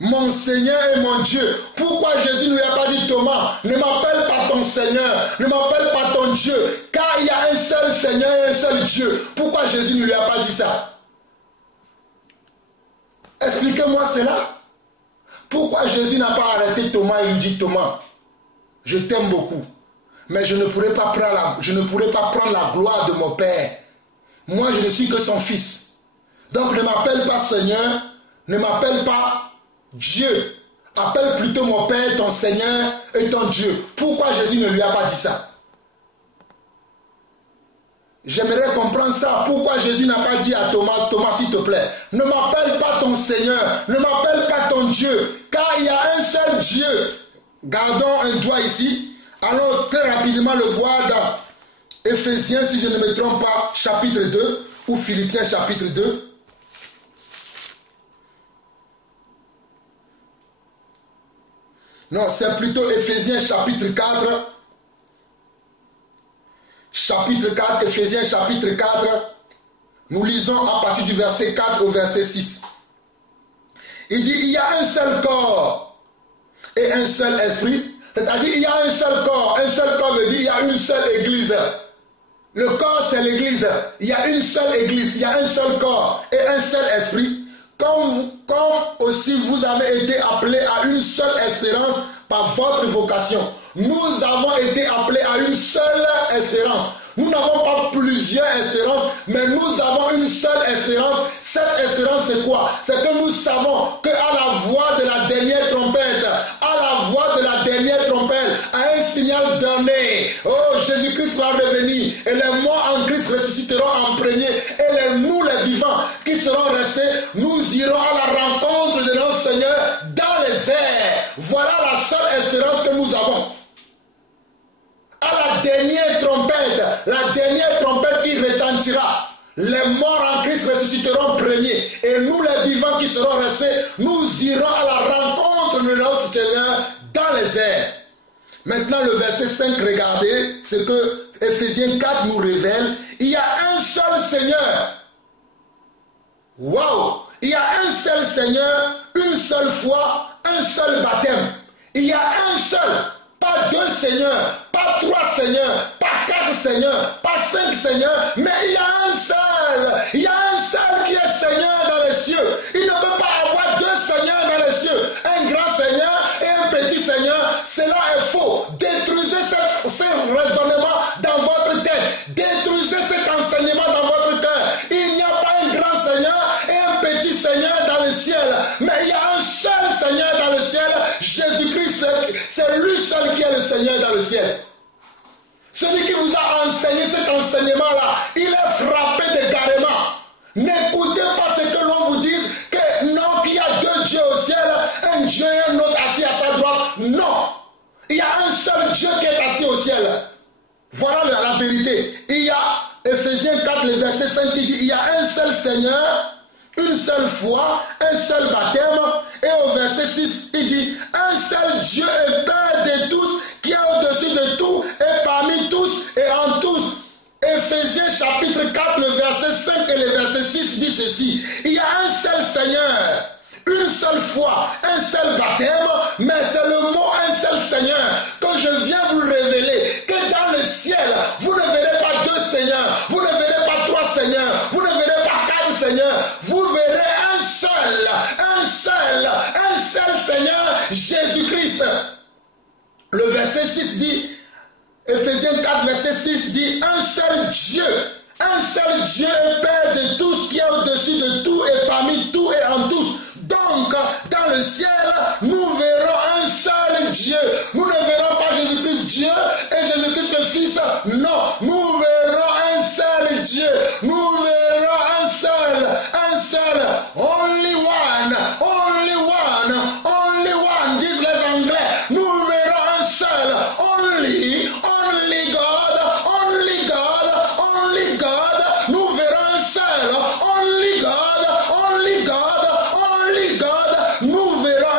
Mon Seigneur et mon Dieu. Pourquoi Jésus ne lui a pas dit, Thomas, ne m'appelle pas ton Seigneur, ne m'appelle pas ton Dieu, car il y a un seul Seigneur et un seul Dieu. Pourquoi Jésus ne lui a pas dit ça? Expliquez-moi cela. Pourquoi Jésus n'a pas arrêté Thomas et lui dit, Thomas, je t'aime beaucoup, mais je ne pourrai pas prendre la gloire de mon Père. Moi, je ne suis que son fils. Donc, ne m'appelle pas Seigneur, ne m'appelle pas Dieu. Appelle plutôt mon Père, ton Seigneur et ton Dieu. Pourquoi Jésus ne lui a pas dit ça? J'aimerais comprendre ça. Pourquoi Jésus n'a pas dit à Thomas, Thomas, s'il te plaît, ne m'appelle pas ton Seigneur, ne m'appelle pas ton Dieu, car il y a un seul Dieu. Gardons un doigt ici. Allons très rapidement le voir dans Éphésiens, si je ne me trompe pas, chapitre 2, ou Philippiens, chapitre 2. Non, c'est plutôt Éphésiens, chapitre 4. Chapitre 4, Éphésiens, chapitre 4. Nous lisons à partir du verset 4 au verset 6. Il dit, il y a un seul corps et un seul esprit. C'est-à-dire, il y a un seul corps. Un seul corps veut dire, il y a une seule église. Le corps, c'est l'église. Il y a une seule église. Il y a un seul corps et un seul esprit. Comme aussi vous avez été appelés à une seule espérance par votre vocation. Nous avons été appelés à une seule espérance. Nous n'avons pas plusieurs espérances, mais nous avons une seule espérance. Cette espérance, c'est quoi? C'est que nous savons qu'à la voix de la dernière trompette, à la voix de la dernière trompette, à un signal donné, oh, Jésus-Christ va revenir, et les morts en Christ ressusciteront en premier, et nous, les vivants, qui seront restés, nous irons à la rencontre de notre Seigneur dans les airs. Voilà la seule espérance que nous avons. À la dernière trompette qui retentira, les morts en Christ ressusciteront premiers, et nous les vivants qui serons restés, nous irons à la rencontre de notre Seigneur dans les airs. Maintenant le verset 5, regardez ce que Éphésiens 4 nous révèle. Il y a un seul Seigneur. Waouh! Il y a un seul Seigneur, une seule foi, un seul baptême. Il y a un seul. Pas deux seigneurs, pas trois seigneurs, pas quatre seigneurs, pas cinq seigneurs, mais il y a un seul. Il y a un seul qui est Seigneur dans les cieux. Il ne peut pas avoir deux seigneurs dans les cieux. Un grand Seigneur et un petit Seigneur. Cela est faux. Détruisez ce raisonnement dans votre tête. Détruisez cet enseignement dans votre cœur. Il n'y a pas un grand Seigneur et un petit Seigneur dans le ciel. Mais il y a un seul Seigneur dans le ciel. Jésus-Christ, c'est lui seul qui est le Seigneur dans le ciel. Celui qui vous a enseigné cet enseignement-là, il est frappé d'égarement. N'écoutez pas ce que l'on vous dise, que non, qu'il y a deux dieux au ciel, un Dieu et un autre assis à sa droite. Non, il y a un seul Dieu qui est assis au ciel. Voilà la vérité. Il y a Éphésiens 4, le verset 5 qui dit, il y a un seul Seigneur, une seule foi, un seul baptême. Et au verset 6, il dit, un seul Dieu et Père de tous, qui est au-dessus de tout, et parmi tous, et en tous. Éphésiens chapitre 4, le verset 5 et le verset 6 dit ceci. Il y a un seul Seigneur, une seule foi, un seul baptême, mais c'est le mot un seul Seigneur que je viens vous révéler, que dans le ciel, vous ne verrez pas deux seigneurs, vous ne verrez pas trois seigneurs, vous ne verrez pas quatre seigneurs, vous verrez un seul Seigneur, Jésus-Christ. Le verset 6 dit, Éphésiens 4, verset 6 dit, un seul Dieu et Père de tous, qui est au-dessus de tout et parmi tout et en tous. Donc, dans le ciel, nous verrons un seul Dieu. Nous ne verrons pas Jésus-Christ Dieu et Jésus-Christ le Fils. Non, nous verrons un seul Dieu. Nous verrons un seul, only one, disent les Anglais. Nous verrons un seul, only God. Nous verrons un seul, only God. Nous verrons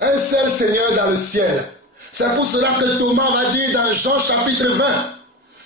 un seul Seigneur dans le ciel. C'est pour cela que Thomas va dire dans Jean chapitre 20,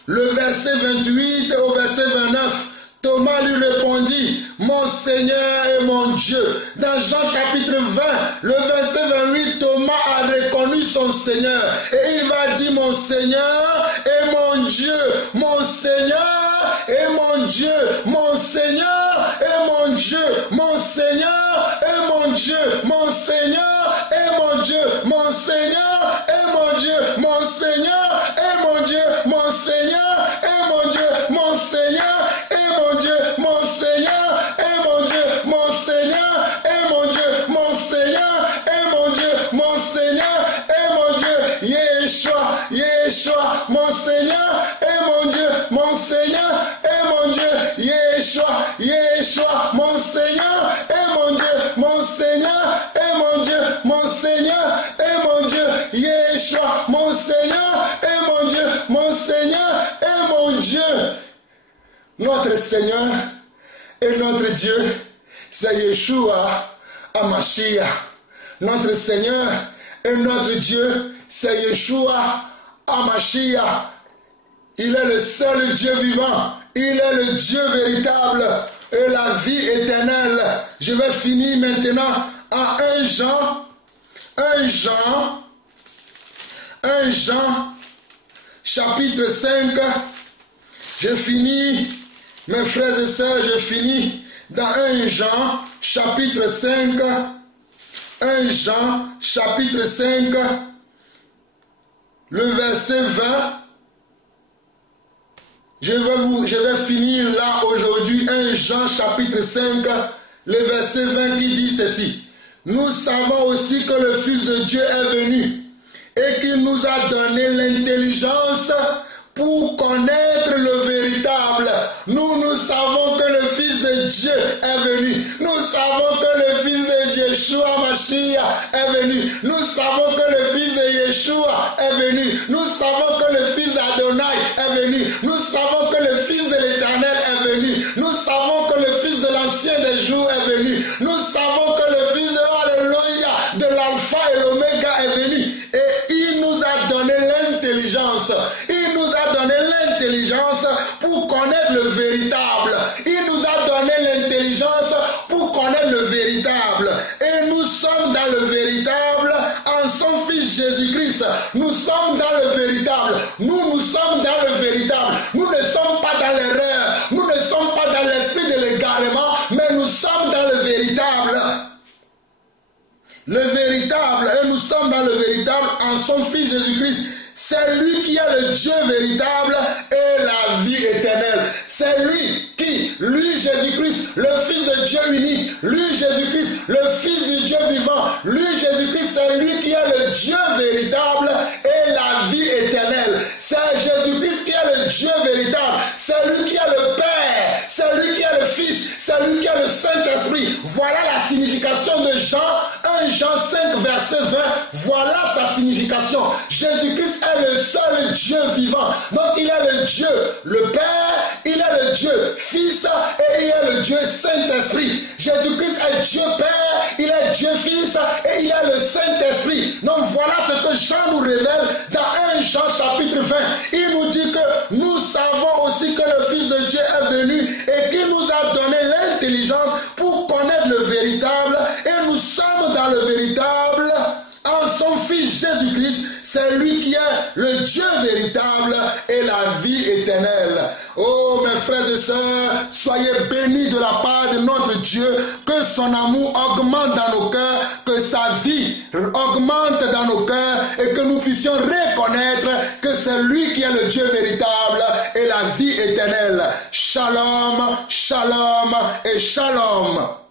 le verset 28 au verset 29, Thomas lui répondit, mon Seigneur et mon Dieu. Dans Jean chapitre 20, le verset 28, Thomas a reconnu son Seigneur. Et il va dire, mon Seigneur et mon Dieu, mon Seigneur et mon Dieu, mon Seigneur et mon Dieu, mon Seigneur et mon Dieu, mon Seigneur et mon Dieu, mon Seigneur et mon Dieu, mon Seigneur et mon Dieu, mon Seigneur et mon Dieu, mon Seigneur et mon Dieu, mon Seigneur et mon Dieu, mon Seigneur et mon Dieu, mon Seigneur et mon Dieu, mon Seigneur et mon Dieu, Yeshua, Yeshua, mon Seigneur et mon Dieu, mon Seigneur et mon Dieu, Yeshua, Yeshua, mon Seigneur et mon Dieu, mon Seigneur et mon Dieu, mon Seigneur et mon Dieu, Yeshua, mon Seigneur et mon Dieu, mon Seigneur et mon Dieu. Notre Seigneur et notre Dieu, c'est Yeshua HaMashiach. Notre Seigneur et notre Dieu, c'est Yeshua HaMashiach. Il est le seul Dieu vivant. Il est le Dieu véritable et la vie éternelle. Je vais finir maintenant à 1 Jean, chapitre 5. Je finis, mes frères et sœurs, je finis dans 1 Jean, chapitre 5. 1 Jean, chapitre 5, le verset 20. Je vais finir là aujourd'hui, 1 Jean, chapitre 5, le verset 20 qui dit ceci. Nous savons aussi que le Fils de Dieu est venu et qu'il nous a donné l'intelligence pour connaître le véritable. Nous savons que le Fils de Dieu est venu. Nous savons que le Fils de Yeshua Mashiach est venu. Nous savons que le Fils de Yeshua est venu. Nous savons que le Fils d'Adonai est venu. Nous savons que le Fils de l'Éternel est venu. Nous savons que le Fils de l'Ancien des jours est venu. Nous savons que le Fils de Alléluia, de l'Alpha et l'Oméga est venu. Et il nous a donné l'intelligence. Il nous a donné l'intelligence pour connaître le véritable. Il nous a donné l'intelligence pour connaître le véritable. Et nous sommes dans le véritable en son Fils Jésus-Christ. Nous sommes dans le véritable. Nous sommes dans le véritable. Nous ne sommes pas dans l'erreur. Nous ne sommes pas dans l'esprit de l'égarement, mais nous sommes dans le véritable. Le véritable, et nous sommes dans le véritable en son Fils Jésus-Christ. C'est lui qui est le Dieu véritable et la vie éternelle. C'est lui qui, lui Jésus-Christ, le Fils de Dieu unique, lui Jésus-Christ, le Fils du Dieu vivant, lui Jésus-Christ, c'est lui qui est le Dieu véritable et la vie éternelle. C'est Jésus-Christ qui est le Dieu véritable. C'est lui qui est le Père, c'est lui qui est le Fils, c'est lui qui est le Saint-Esprit. Voilà la signification de Jean, 1 Jean 5, verset 20. Voilà sa signification. Jésus-Christ est le seul Dieu vivant. Donc il est le Dieu, le Père, il est le Dieu Fils et il est le Dieu Saint-Esprit. Jésus-Christ est Dieu Père, il est Dieu Fils et il est le Saint-Esprit. Donc voilà ce que Jean nous révèle dans 1 Jean chapitre 20. Il nous dit que nous savons aussi que le Fils de Dieu est venu et qu'il nous a donné l'intelligence pour connaître le véritable. Et nous sommes dans le véritable en son Fils Jésus-Christ. C'est lui qui est le Dieu véritable et la vie éternelle. Oh mes frères et sœurs, soyez bénis de la part de notre Dieu, que son amour augmente dans nos cœurs, que sa vie augmente dans nos cœurs et que nous puissions reconnaître que c'est lui qui est le Dieu véritable et la vie éternelle. Shalom, shalom et shalom.